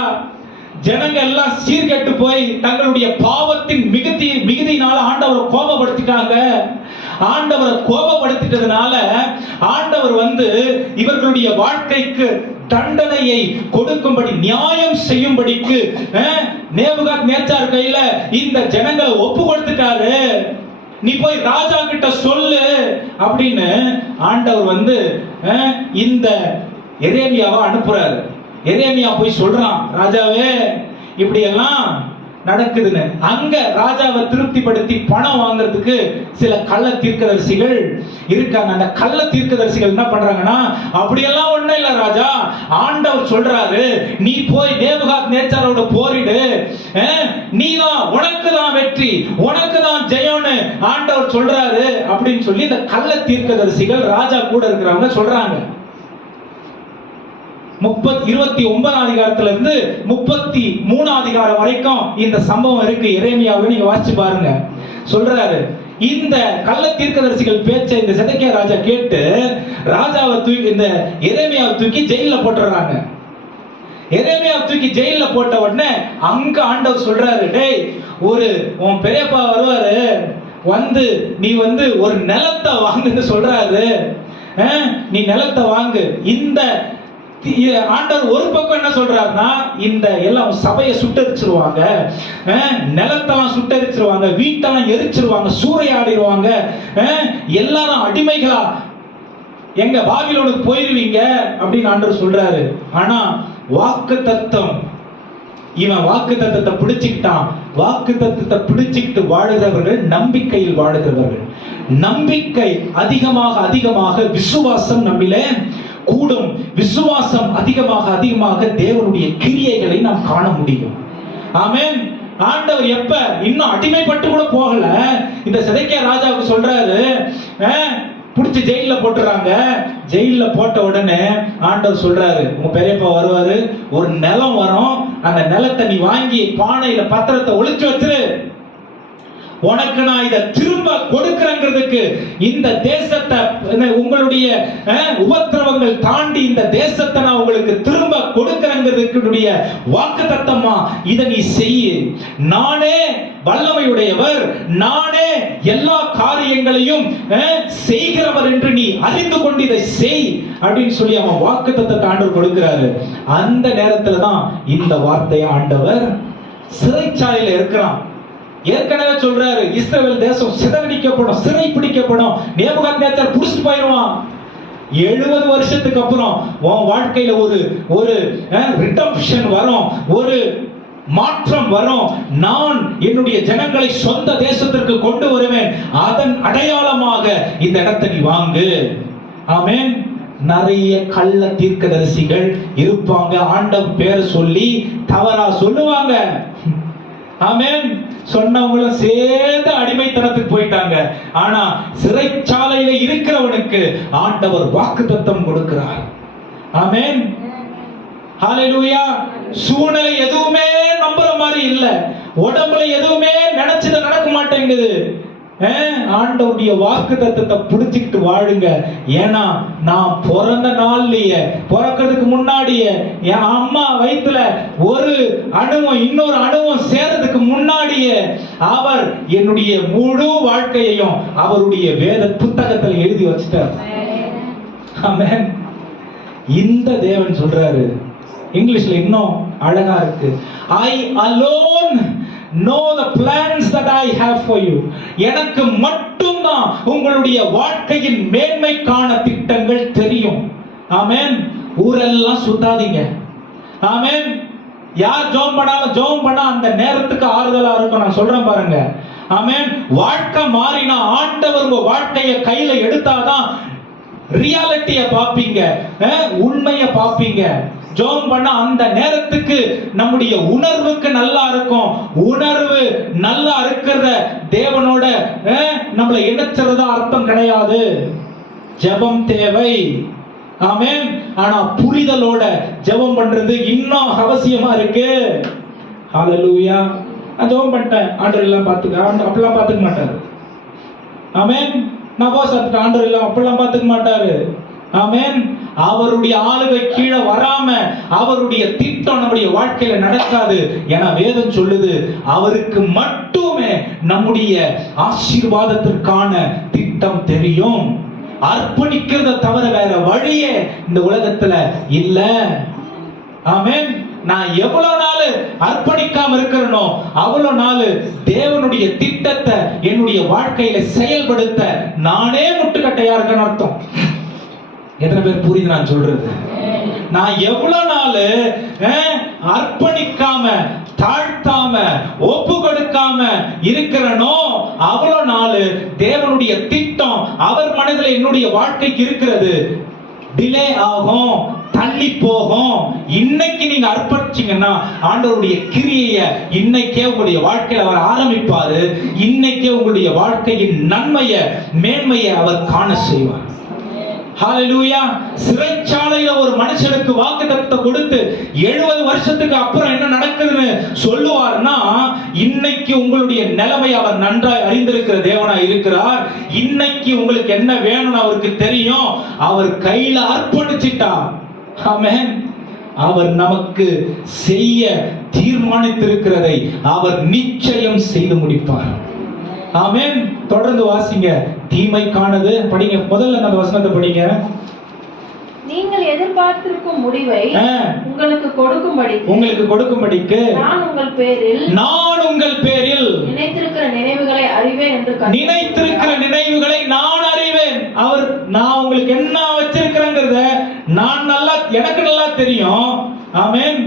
ஜனங்க எல்லாம் சீர்கெட்டு போய் தங்களுடைய பாவத்தின் மிகுதியினால ஆண்டவரை கோபப்படுத்திட்டாங்க. ஆண்டவரை கோபப்படுத்திட்டதுனால ஆண்டவர் இவர்களுடைய வாழ்க்கைக்கு தண்டனையை கொடுக்கும்படி, நியாயம் செய்யும்படிக்கு நேபுகாத்நேச்சார் கையில இந்த ஜனங்களை ஒப்பு கொடுத்துட்டாரு. நீ போய் ராஜா கிட்ட சொல்லு அப்படின்னு ஆண்டவர் இந்த எரேமியாவை அனுப்புறாரு. எரேமியா போய் சொல்றான், ராஜாவே இப்படி எல்லாம் நடக்குதுன்னு. அங்க ராஜாவை திருப்திப்படுத்தி பணம் வாங்குறதுக்கு சில கள்ள தீர்க்கதரிசிகள் இருக்காங்க. அந்த கள்ள தீர்க்கதரிசிகள் என்ன பண்றாங்கன்னா, அப்படியெல்லாம் ஒண்ணும் இல்ல ராஜா, ஆண்டவர் சொல்றாரு நீ போய் நேபுகாத்நேச்சாரோட போரிடு, நீதான், உனக்கு தான் வெற்றி, உனக்கு தான் ஜெயம்னு ஆண்டவர் சொல்றாரு அப்படின்னு சொல்லி இந்த கள்ள தீர்க்கதரிசிகள் ராஜா கூட இருக்கிறவங்க சொல்றாங்க. 29 அதிகாரத்துல இருந்து 33 அதிகாரம் வரைக்கும் இந்த சம்பவம் இருக்கு. எரேமியாவை நீங்க வாசிச்சு பாருங்க. சொல்றாரு, இந்த கள்ள தீர்க்கதரிசிகள் பேச்சை இந்த செதக்கியா ராஜா கேட்டு ராஜாவை தூக்கி, இந்த எரேமியாவை தூக்கி ஜெயில போட்டுறாங்க. எரேமியாவை தூக்கி ஜெயில போட்ட உடனே அங்க ஆண்டவர் சொல்றாரு, டேய் உன் பெரியப்பா வருவாரு, நீ ஒரு நிலத்தை வாங்குன்னு சொல்றாரு, நீ நிலத்தை வாங்கு. இந்த ஆண்டவர் ஒரு பக்கம் என்ன சொல்றாருன்னா, இந்த எல்லாம் சபையை சுட்டரிச்சிருவாங்க, நிலத்தெல்லாம் சுட்டரிச்சிருவாங்க, வீட்டெல்லாம் எரிச்சிருவாங்க, சூறையாடிடுவாங்க, எல்லாரும் அடிமைகளா எங்க பாபிலோனுக்கு போயிருவீங்க அப்படின்னு ஆண்டவர் சொல்றாரு. ஆனா வாக்குத்தத்தம், இவன் வாக்குத்தத்தத்தை பிடிச்சுக்கிட்டான். வாக்குத்தத்தத்தை பிடிச்சுக்கிட்டு வாழுகிறவர்கள் நம்பிக்கையில் வாழுகிறவர்கள். நம்பிக்கை அதிகமாக அதிகமாக விசுவாசம் நம்மிலே கூடும். விசுவாசம் அதிகமாக அதிகமாக தேவனுடைய கிரியைகளை நாம் காண முடியும். ஆமென். ஆண்டவர் எப்ப இன்னும் அடிமைப்பட்டு கூட போகல, இந்த செதக்கியா ராஜாவுக்கு சொல்றாரு, புடிச்சு ஜெயில போட்டுறாங்க. ஜெயில போட்ட உடனே ஆண்டவர் சொல்றாரு, உங்க பெரியப்பா வருவாரு, ஒரு நிலம் வரும், அந்த நிலத்தை நீ வாங்கி பானையில பத்திரத்தை ஒளிச்சு வச்சிரு, உனக்கு நான் இதை திரும்ப கொடுக்கிறேங்கிறதுக்கு, இந்த தேசத்தை உங்களுடைய உபத்திரவங்கள் தாண்டி இந்த தேசத்தை நான் உங்களுக்கு திரும்ப கொடுக்கிறேங்கிறதுக்கு வாக்குத்தத்தமா இதை நீ செய். நானே வல்லமையுடையவர், நானே எல்லா காரியங்களையும் செய்கிறவர் என்று நீ அறிந்து கொண்டு இதை செய் அப்படின்னு சொல்லி அவன் வாக்குத்தத்தத்தை ஆண்டவர் கொடுக்கிறாரு. அந்த நேரத்துல தான் இந்த வார்த்தையை ஆண்டவர் சிறைச்சாலையில இருக்கிறான். ஏற்கனவே சொல்றாரு, இஸ்ரவேல் தேசம் சிதறடிக்கப்படும், சிறை பிடிக்கப்படும், நேபுகாத்நேச்சார் புடிச்சிட்டு போயிடுவான். 70 வருஷத்துக்கு அப்புறம் உன் வாழ்க்கையில ஒரு ரிடம்ப்ஷன் வரும், ஒரு மாற்றம் வரும். நான் என்னுடைய ஜனங்களை சொந்த தேசத்திற்கு கொண்டு வருவேன், அதன் அடையாளமாக இந்த இடத்தை நீ வாங்கு. ஆமென். நிறைய கள்ள தீர்க்கதரிசிகள் இருப்பாங்க, ஆண்டவர் பேரை சொல்லி தவறா சொல்லுவாங்க. ஆமென். சொன்னவங்களும் சேர்ந்து அடிமைத்தனத்துக்கு போயிட்டாங்க. ஆனா சிறைச்சாலையில இருக்கிறவனுக்கு ஆண்டவர் வாக்குத்தத்தம் கொடுக்கிறார். ஆமென். ஹalleluya. சூழ்நிலை எதுவுமே நம்புற மாதிரி இல்ல, உடம்புல எதுவுமே நினைச்சது நடக்க மாட்டேங்குது. ஆண்டவருடைய வாக்குத்தத்தத்தை பிடிச்சிட்டு வாழுங்க. ஏன்னா நான் பிறந்த நாள்லயே, பிறக்கிறதுக்கு முன்னாடியே, என் அம்மா வயித்துல ஒரு அணுவும் இன்னொரு அணுவும் சேர்றதுக்கு முன்னாடியே அவர் என்னுடைய முழு வாழ்க்கையையும் அவருடைய வேத புத்தகத்தில் எழுதி வச்சிட்டார். ஆமென். இந்த தேவன் சொல்றாரு, இங்கிலீஷ்ல இன்னும் அழகா இருக்கு, I alone know the plans that I have for you. எனக்கு மட்டும்தான் உங்களுடைய வாழ்க்கையின் மேன்மைக்கான திட்டங்கள் தெரியும். ஆமென். ஊரெல்லாம் சுத்தாதீங்க. ஆமென். யார் ஜெபம் பண்ணாலும் ஜெபம் பண்ணா அந்த நேரத்துக்கு ஆறுதலா இருக்கும். நான் சொல்றேன் பாருங்க. ஆமென். வாழ்க்கை மாறினா, ஆண்டவர் உங்க வாழ்க்கையை கையில எடுத்தாதான் ரியாலிட்டிய பாப்பீங்க, உண்மையை பாப்பீங்க. ஜெபம் பண்ண அந்த நேரத்துக்கு நம்முடைய உணர்வுக்கு நல்லா இருக்கும். உணர்வு நல்லா இருக்கிற தேவனோட நம்மளை இணைச்சறதா அர்த்தம் கிடையாது. ஜெபம் தேவை. ஆமென். ஆனா புரிதலோட ஜெபம் பண்றது இன்னும் அவசியமா இருக்கு. ஹalleluya. நான் ஜெபம் பண்ணிட்டேன், ஆண்டவர் எல்லாம் பார்த்துக்க, அப்படிலாம் பார்த்துக்க மாட்டாரு. ஆமென். நான் போய் சத்துட்டு ஆண்டவர் எல்லாம் அப்படிலாம் பார்த்துக்க மாட்டாரு. ஆமென். அவருடைய ஆளுகை கீழே வராம அவருடைய திட்டம் நம்முடைய வாழ்க்கையில நடக்காது. ஏன்னா வேதம் சொல்லுது, அவருக்கு மட்டுமே நம்முடைய ஆசீர்வாதத்திற்கான திட்டம் தெரியும். அர்ப்பணிக்கிறத தவிர வேற வழியே இந்த உலகத்துல இல்ல. ஆமென். நான் எவ்வளவு நாள் அர்ப்பணிக்காம இருக்கிறனோ அவ்வளவு நாள் தேவனுடைய திட்டத்தை என்னுடைய வாழ்க்கையில செயல்படுத்த நானே முட்டுக்கட்டையா இருக்கேன்னு அர்த்தம். எத்தனை பேர் புரியுது நான் சொல்றது? நான் எவ்வளவு நாள் அர்ப்பணிக்காம தாழ்த்தாம ஒப்பு கொடுக்காம இருக்கிறனோ அவ்வளவு நாள் தேவனுடைய திட்டம் அவர் மனதில் என்னுடைய வாழ்க்கைக்கு இருக்கிறது டிலே ஆகும், தள்ளி போகும். இன்னைக்கு நீங்க அர்ப்பணிச்சீங்கன்னா ஆண்டவருடைய கிரியையை இன்னைக்கே உங்களுடைய வாழ்க்கையில அவர் ஆரம்பிப்பாரு. இன்னைக்கே உங்களுடைய வாழ்க்கையின் நன்மையை மேன்மையை அவர் காண செய்வார். ஹalleluya. சிறைச்சாலையில ஒரு மனுஷனுக்கு வாக்குத்தத்தத்தை கொடுத்து 70 வருஷத்துக்கு அப்புறம் என்ன நடக்குதுன்னு சொல்லுவார்னா, இன்னைக்கு உங்களுடைய நிலைமை அவர் நன்றாய் அறிந்திருக்கிற தேவனாய் இருக்கிறார். இன்னைக்கு உங்களுக்கு என்ன வேணும்னு அவருக்கு தெரியும். அவர் கையில அர்ப்பணிச்சிட்டார். ஆமென். அவர் நமக்கு செய்ய தீர்மானித்திருக்கிறதை அவர் நிச்சயம் செய்து முடிப்பார். ஆமென். தொடர்ந்து வாசிங்க. தீமைக்கானது படிங்க. முதல்ல அந்த வசனத்தை படிங்க. நீங்கள் எதிர்பார்த்திருக்கும் முடிவை உங்களுக்கு கொடுக்கும்படிக்கு நான் உங்கள் பேரில் நினைத்திருக்கிற நினைவுகளை அறிவேன் என்று நினைத்திருக்கிற நினைவுகளை நான் அறிவேன். அவர் நான் உங்களுக்கு என்ன வச்சிருக்கிறேங்கிறத எனக்கு நல்லா தெரியும். ஆமென்.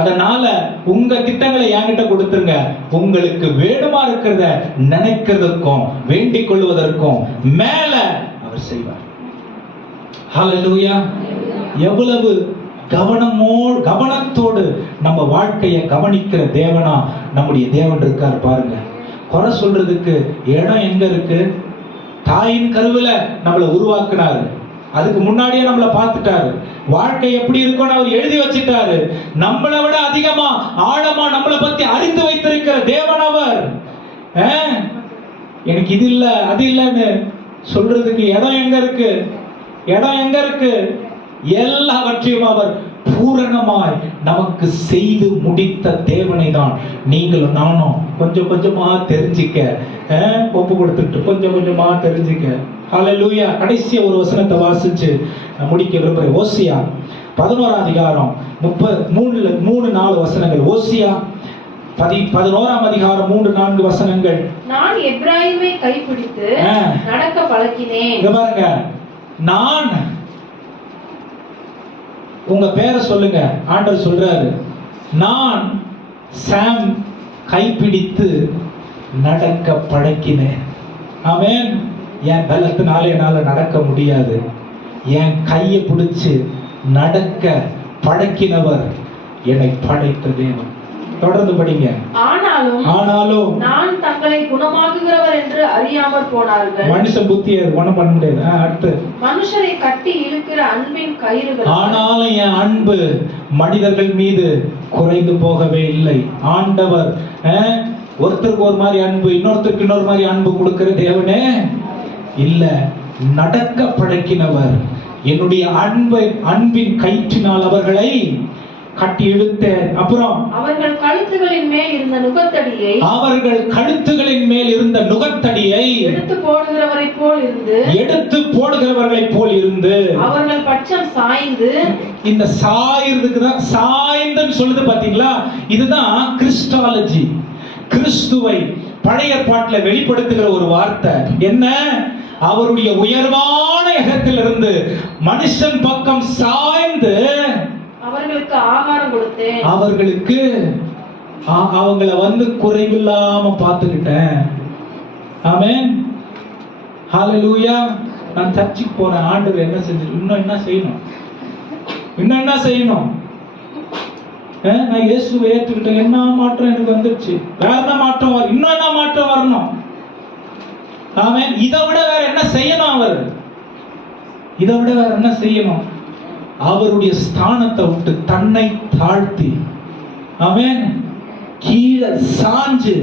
அதனால உங்க திட்டங்களை என்கிட்ட கொடுத்துருங்க. உங்களுக்கு வேணுமா இருக்கிறத நினைக்கிறதுக்கும் வேண்டிக் கொள்வதற்கும் மேல அவர் செய்வார். ஹalleluya. எவ்வளவு கவனத்தோடு நம்ம வாழ்க்கையை கவனிக்கிற தேவனா நம்முடைய தேவன் இருக்கார் பாருங்க. குறை சொல்றதுக்கு இடம் எங்க இருக்கு? தாயின் கருவில நம்மளை உருவாக்குனாரு. அதுக்கு முன்னாடியே நம்மளை பார்த்துட்டாரு. வாழ்க்கை எப்படி இருக்கும்னு அவர் எழுதி வச்சிட்டாரு. நம்மளை விட அதிகமா ஆழமா நம்மளை பத்தி அறிந்து வைத்திருக்கிற தேவன் அவர். எனக்கு இது இல்ல அது இல்லைன்னு சொல்றதுக்கு இடம் எங்க இருக்கு? எல்லாவற்றையும் அவர் பூரணமாய் நமக்கு செய்து முடித்த தேவனை தான் நீங்களும் நானும் கொஞ்சம் கொஞ்சமா தெரிஞ்சுக்க ஒப்பு கொடுத்துட்டு கொஞ்சம் கொஞ்சமா தெரிஞ்சுக்க. ஹalleluya. கடைசியா ஒரு வசனத்தை வாசிச்சு முடிக்க விரும்புறேன். ஓசியா 11ஆம் அதிகாரம் 3-4 வசனங்கள். ஓசியா 11ஆம் அதிகாரம் 3-4 வசனங்கள். நான் எப்பிராயீமை கைப்பிடித்து நடக்க பழக்கினேன். இங்க பாருங்க, நான் உங்க பேரை சொல்லுங்க. ஆண்டவர் சொல்றாரு, நான் சாம் கைப்பிடித்து நடக்க பழக்கினேன். ஆமென். என் பலத்தினால என்னால நடக்க முடியாது. என் கையை பிடிச்சு நடக்க பழக்கினவர் என்னை படைத்த தேவன். தொடர்ந்து படிங்க. ஆனாலும் நான் தங்களை குணமாக்குகிறவர் என்று அறியாமற் போனார்கள். மனுஷன் புத்தியை குணம் பண்ண முடியாது. அடுத்து மனுஷரை கட்டி இழுக்கிற அன்பின் கயிறுகள். ஆனாலும் என் அன்பு மனிதர்கள் மீது குறைந்து போகவே இல்லை. ஆண்டவர் ஒருத்தருக்கு ஒரு மாதிரி அன்பு, இன்னொருத்தருக்கு இன்னொரு மாதிரி அன்பு கொடுக்கிற தேவனே இல்ல. நடக்க பழக்கினவர். என்னுடைய அன்பின் கயிற்றினால் அவர்களை கட்டி இழுத்தேன். அப்புறம் அவர்கள் கழுத்துகளின் மேல் இருந்த நுகத்தடியை எடுத்து போடுகிறவரைப் போல் இருந்து அவர்கள் பட்சம் சாய்ந்து. இந்த சாயிறதுக்கு தான் சாய்ந்துன்னு சொல்லுது பாத்தீங்களா? இதுதான் கிறிஸ்டாலஜி. கிறிஸ்துவை பழைய பாட்டுல வெளிப்படுத்துகிற ஒரு வார்த்தை என்ன? அவருடைய உயர்வான இடத்திலிருந்து மனுஷன் பக்கம் சாய்ந்து அவர்களுக்கு ஆகாரம் கொடுத்தேன். அவங்கள குறைவில்லாம பார்த்துக்கிட்டேன். ஆமென். ஹalleluya. நான் சர்ச்சுக்கு போறேன். ஆண்டவர் என்ன செஞ்சு இன்னும் என்ன செய்யணும்? நான் இயேசுவை ஏற்றுக்கிட்டேன். என்ன மாற்றம் எனக்கு வந்துருச்சு? வேற என்ன மாற்றம் வரும்? இன்னும் என்ன மாற்றம் வரணும்? ஆமென். இதை விட வேற என்ன செய்யணும்? அவருடைய ஸ்தானத்தை விட்டு தன்னை தாழ்த்தி, ஆமென், கீழே சாஞ்சு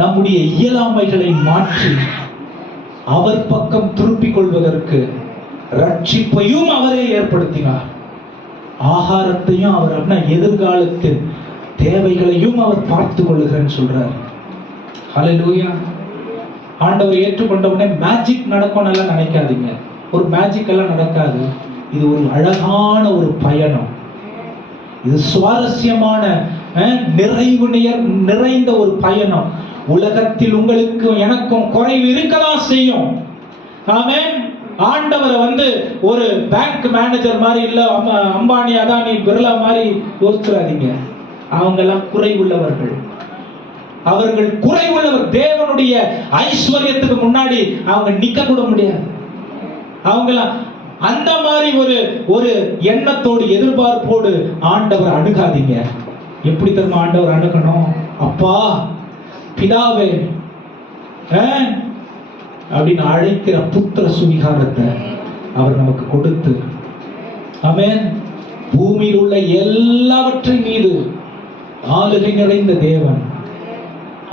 நம்முடைய இயலாமைகளை மாற்றி அவர் பக்கம் திருப்பிக் கொள்வதற்கு ரட்சிப்பையும் அவரே ஏற்படுத்தினார். ஆகாரத்தையும் அவர் எதிர்காலத்தில் தேவைகளையும் அவர் பார்த்து கொள்ளுகிறேன்னு சொல்றார். ஹல்லேலூயா. ஆண்டவர் ஏற்றுக்கொண்ட உடனே மேஜிக் நடக்கும் எல்லாம் நினைக்காதீங்க. ஒரு மேஜிக் எல்லாம் நடக்காது. இது ஒரு அழகான ஒரு பயணம். இது சுவாரஸ்யமான நிறைவு நிறைந்த ஒரு பயணம். உலகத்தில் உங்களுக்கும் எனக்கும் குறைவு இருக்கலாம் செய்யும். ஆமென். ஆண்டவரை ஒரு பேங்க் மேனேஜர் மாதிரி இல்ல, அம்பானி அதானி பிர்லா மாதிரி யோசிச்சிடாதீங்க. அவங்க எல்லாம் குறைவுள்ளவர்கள். அவர்கள் குறைவுள்ளவர். தேவனுடைய ஐஸ்வர்யத்துக்கு முன்னாடி அவங்க நிக்க கூட முடியாது. அவங்களாம் அந்த மாதிரி ஒரு எண்ணத்தோடு எதிர்பார்ப்போடு ஆண்டவர் அணுகாதீங்க. எப்படி தெரியுமா ஆண்டவர் அணுகணும்? அப்பா, பிதாவே அப்படின்னு அழைக்கிற புத்திர சுவிகாரத்தை அவர் நமக்கு கொடுத்து, ஆமென், பூமியில் உள்ள எல்லாவற்றின் மீது ஆளுகை நிறைந்த தேவன்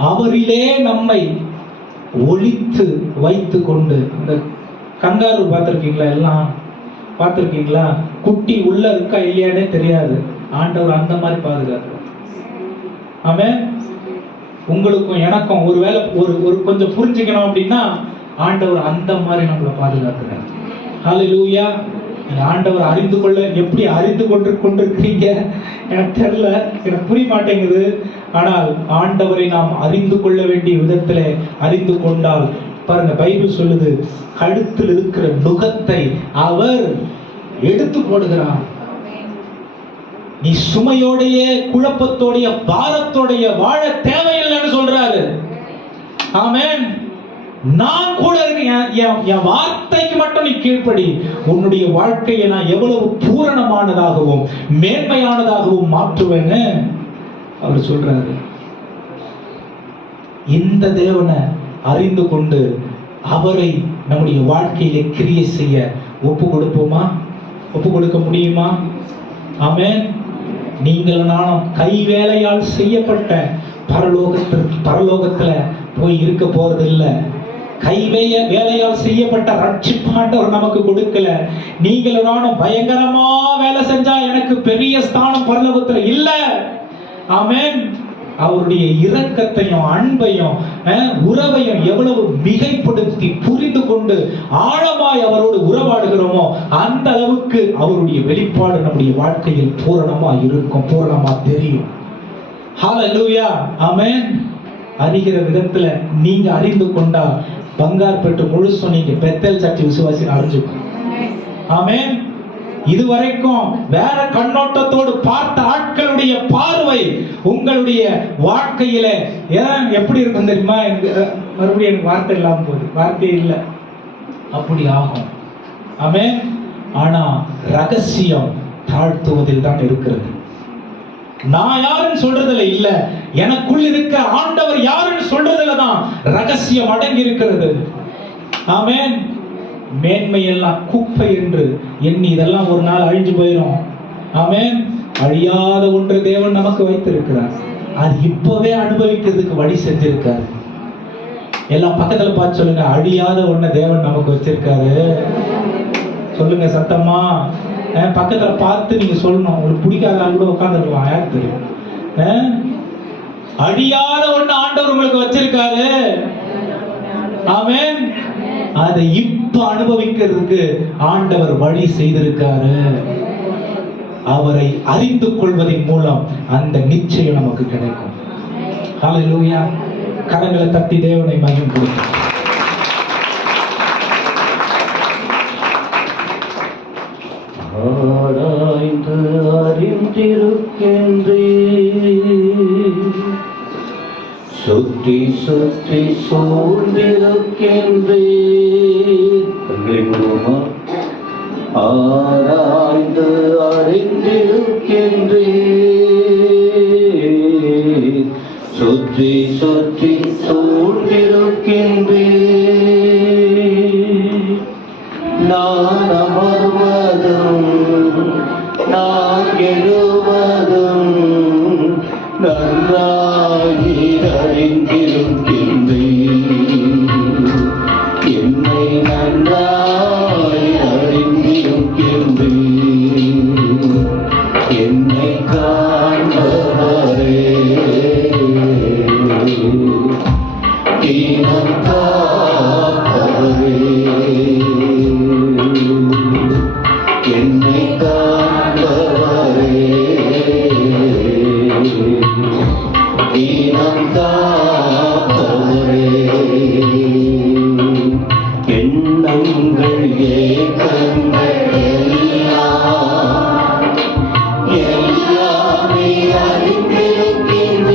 அவரிலே நம்மை ஒளித்து வைத்து கொண்டு. இந்த கங்காரு பார்த்திருக்கீங்களா? எல்லாம் பார்த்திருக்கீங்களா? குட்டி உள்ள இருக்கா இல்லையானே தெரியாது. ஆண்டவர் அந்த மாதிரி பாதுகாக்கிறார். ஆமென். உங்களுக்கும் எனக்கும் ஒருவேளை ஒரு கொஞ்சம் புரிஞ்சுக்கணும் அப்படின்னா ஆண்டவர் அந்த மாதிரி நம்மளை பாதுகாக்கிறார். ஹல்லேலூயா. ஆண்டவர் அறிந்து கொள்ள எப்படி அறிந்து கொண்டிருக்கிறீங்க எனக்கு தெரியல, எனக்கு புரிய மாட்டேங்குது. ஆனால் ஆண்டவரை நாம் அறிந்து கொள்ள வேண்டிய விதத்தில் அறிந்து கொண்டால் பாருங்க, பைபிள் சொல்லுது, கழுத்தில் இருக்கிற நுகத்தை அவர் எடுத்து போடுகிறார். நீ சுமையோடைய, குழப்பத்தோடைய, பாரத்தோடைய வாழ தேவையில்லைன்னு சொல்றாரு. ஆமென். நான் கூட இருக்கேன். என் வார்த்தைக்கு மட்டும் நீ கீழ்ப்படி, உன்னுடைய வாழ்க்கையை நான் எவ்வளவு பூரணமானதாகவும் மேன்மையானதாகவும் மாற்றுவேன்னு அவர் சொல்றாரு. இந்த தேவனை அறிந்து கொண்டு அவரை நம்முடைய வாழ்க்கையிலே கிரியை செய்ய ஒப்பு கொடுப்போமா? ஒப்பு கொடுக்க முடியுமா? ஆமென். நீங்கள் நானும் கை வேலையால் செய்யப்பட்ட பரலோகத்துல போய் இருக்க போறது இல்லை. வேலையால் செய்யப்பட்ட ரட்சிப்பாண்டவர் நமக்கு கொடுக்கல. நீங்கள் நானும் பயங்கரமா வேலை செஞ்சா எனக்கு பெரிய ஸ்தானம் பரலோகத்துல இல்ல. ஆமென். அவருடைய இரக்கத்தையும் அன்பையும் உறவையும் எவ்வளவு மிகைப்படுத்தி புரிந்து கொண்டு ஆழமாய் அவரோடு உறவாடுகிறோமோ அந்த அளவுக்கு அவருடைய வெளிப்பாடு நம்முடைய வாழ்க்கையில் பூரணமா இருக்கும், பூரணமா தெரியும். ஹல்லேலூயா. ஆமென். அறிகிற விதத்துல நீங்க அறிந்து கொண்டா பங்கார் பெற்று முழுசும் நீங்க பெத்தேல் சர்ச் விசுவாசி அறிஞ்சுக்கும். ஆமென். இதுவரைக்கும் வேற கண்ணோட்டத்தோடு பார்த்த ஆட்களுடைய பார்வை உங்களுடைய வாழ்க்கையில எப்படி இருக்கும் தெரியுமா? மறுபடியும் எனக்கு வார்த்தை இல்லாம போகுது, வார்த்தையே இல்லை, அப்படி ஆகும். ஆமென். ஆனா ரகசியம் தாழ்த்துவதில் தான் இருக்கிறது. நான் யாருன்னு சொல்றதுல இல்ல, எனக்குள் இருக்க ஆண்டவர் யாருன்னு சொல்றதுல தான் ரகசியம் அடங்கி இருக்கிறது. ஆமென். மேன்மை எல்லாம் குப்பை என்று எண்ணி இதெல்லாம் ஒரு நாள் அழிஞ்சு போயிடும். ஆமென். அழியாத ஒன்று தேவன் நமக்கு வைத்திருக்கிறார். அது இப்பவே அனுபவிக்கிறதுக்கு வழி செஞ்சிருக்காரு. எல்லாம் பக்கத்துல பார்த்து சொல்லுங்க, அழியாத ஒண்ணு தேவன் நமக்கு வச்சிருக்காரு. சொல்லுங்க சத்தமா. பக்கத்துல பார்த்து நீங்க சொல்லணும். உங்களுக்கு பிடிக்காத கூட உட்கார்ந்துருக்கலாம், யாருக்கு தெரியும். அழியாத ஒண்ணு ஆண்டவர் உங்களுக்கு வச்சிருக்காரு. ஆமென். அதை இப்ப அனுபவிக்கிறதுக்கு ஆண்டவர் வழி செய்திருக்காரு. அவரை அறிந்து கொள்வதன் மூலம் அந்த நிச்சயம் நமக்கு கிடைக்கும். ஹல்லேலூயா. கரங்களை தட்டி தேவனை மகிமைப்படுத்தும். ஆராய்ந்து அறிந்திருக்கின்றே, சுற்றி சுற்றி சூழ்ந்திருக்கின்றே. ஆராய்ந்து அறிந்திருக்கின்றே, சுற்றி சுற்றி சூழ்ந்திருக்கின்றே. நான் அமர்வதும் நான் எழுவதும் என்னை நன்றாய் அறிந்திருக்கின்றீர், என்னை காண்பவரே, தீனம் காப்பவரே, என்னை காண்பவரே, தீனம் காப்பவரே, எண்ணங்கள் ஏக்கங்கள் எல்லாம் எல்லாமே அறிந்திருக்கின்றீர்,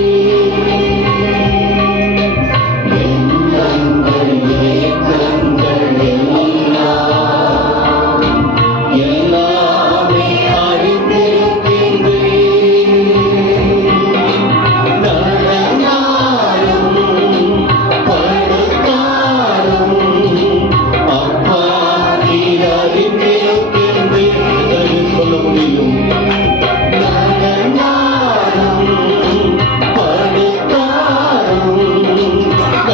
எண்ணங்கள் ஏக்கங்கள் எல்லாம் எல்லாமே அறிந்திருக்கின்றீர், நடந்தாலும் படுத்தாலும் அப்பா நீர் அறிந்திருக்கின்றீர் என்று சொல்ல முடியும். நடந்தாலும் படுத்தாலும்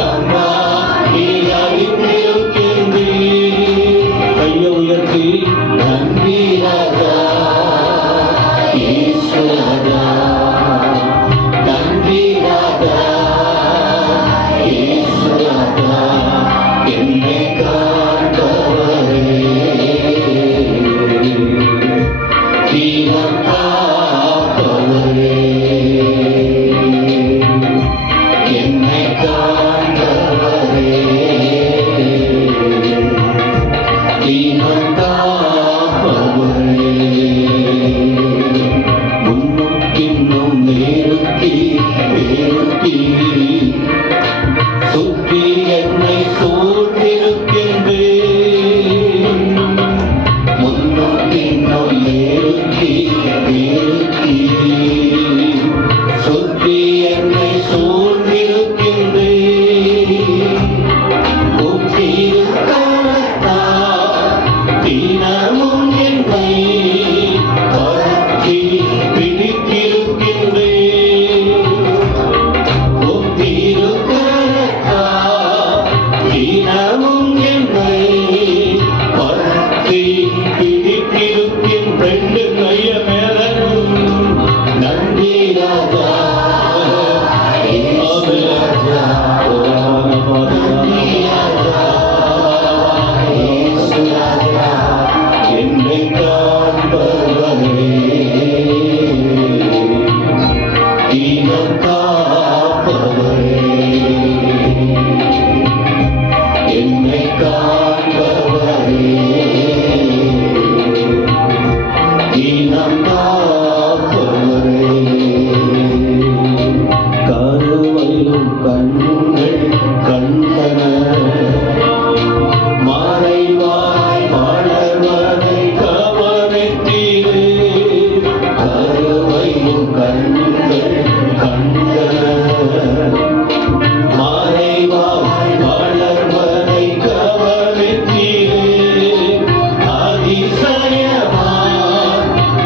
அப்பா நீர் அறிந்திருக்கின்றீர். கையை உயர்த்தி நன்றி ராஜா இயேசு ராஜா, நன்றி ராஜா இயேசு ராஜா, என்னை காண்பவரே, தீனம் காப்பவரே, என்னை காண்பவரே, தீனம் காப்பவரே, முன்னும் பின்னும் நேருக்கி நேருக்கி சுற்றி என்னை சூழ்ந்திருக்கின்றேன், முன்னும் பின்னும் நேருக்கி நேருக்கி சுற்றி என்னை சூழ்ந்திருக்கின்றேன், உத்திருக்கரத்தால் தினமும் என்னை பற்றி பிடித்திருக்கின்றேன், உத்திருக்கரத்தால் தினமும் என்னை பற்றி பிடித்திருக்கின்ற ரெண்டு கைய மேல நன்றி ராஜா நன்றி ராஜா, இயேசு ராஜா, என்னை காண்பவரே, தீனம் காப்பவரே, என்னை காண்பவரே, தீனம் காப்பவரே, கருவையும் கண்கள் கண்டன, மறைவாய் வளர்வதை கவனித்தீரே, கருவையும் கண்கள் கண்டன, மறைவாய் வளர்வதை கவனித்தீரே, அதிசயமாய்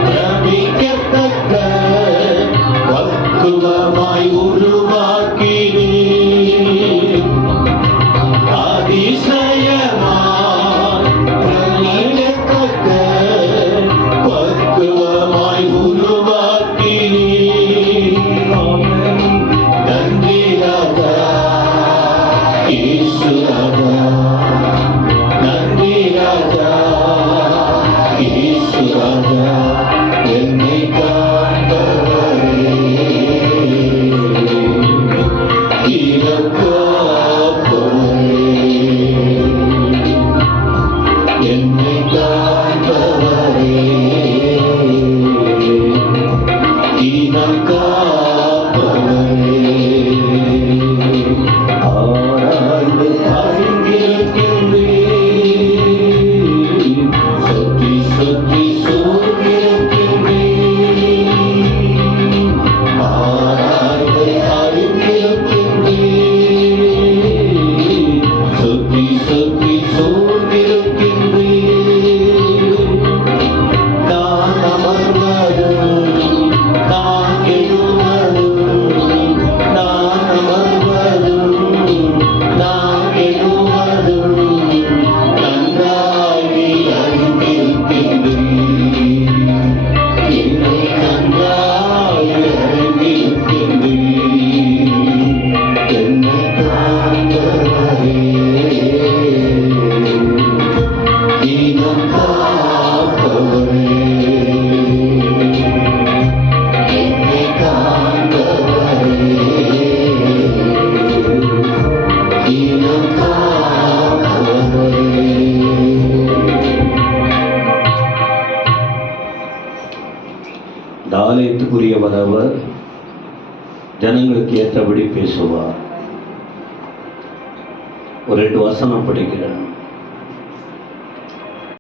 பிரமிக்கத்தக்க பக்குவமாய் உருவாக்கினீர், அதிசயமாய் பிரமிக்கத்தக்க பக்குவமாய் உருவாக்கினீர். ஆமென். நன்றி ராஜா இயேசு ராஜா, நன்றி ராஜா இயேசு ராஜா, என்னை காண்பவரே, தீனம் காப்பவரே, என்னை காண்பவரே, தீனம் காப்பவரே, ஆராய்ந்து அறிந்திருக்கின்றீர், சுற்றி சுற்றி சூழ்ந்திருக்கின்றீர், ஆராய்ந்து அறிந்திருக்கின்றீர், சுற்றி சுற்றி சூழ்ந்திருக்கின்றீர், நான் அமர்வதும் நான் எழுவதும் நான் அமர்வதும் காப்பவரே, என்னை காண்பவரே, தினம் காப்பவரே. இந்த ஆலயத்துக்குரியவர் அவர் ஜனங்களுக்கு ஏற்றபடி பேசுவார். ஒரு 2 வசனம் படிக்கிறேன்.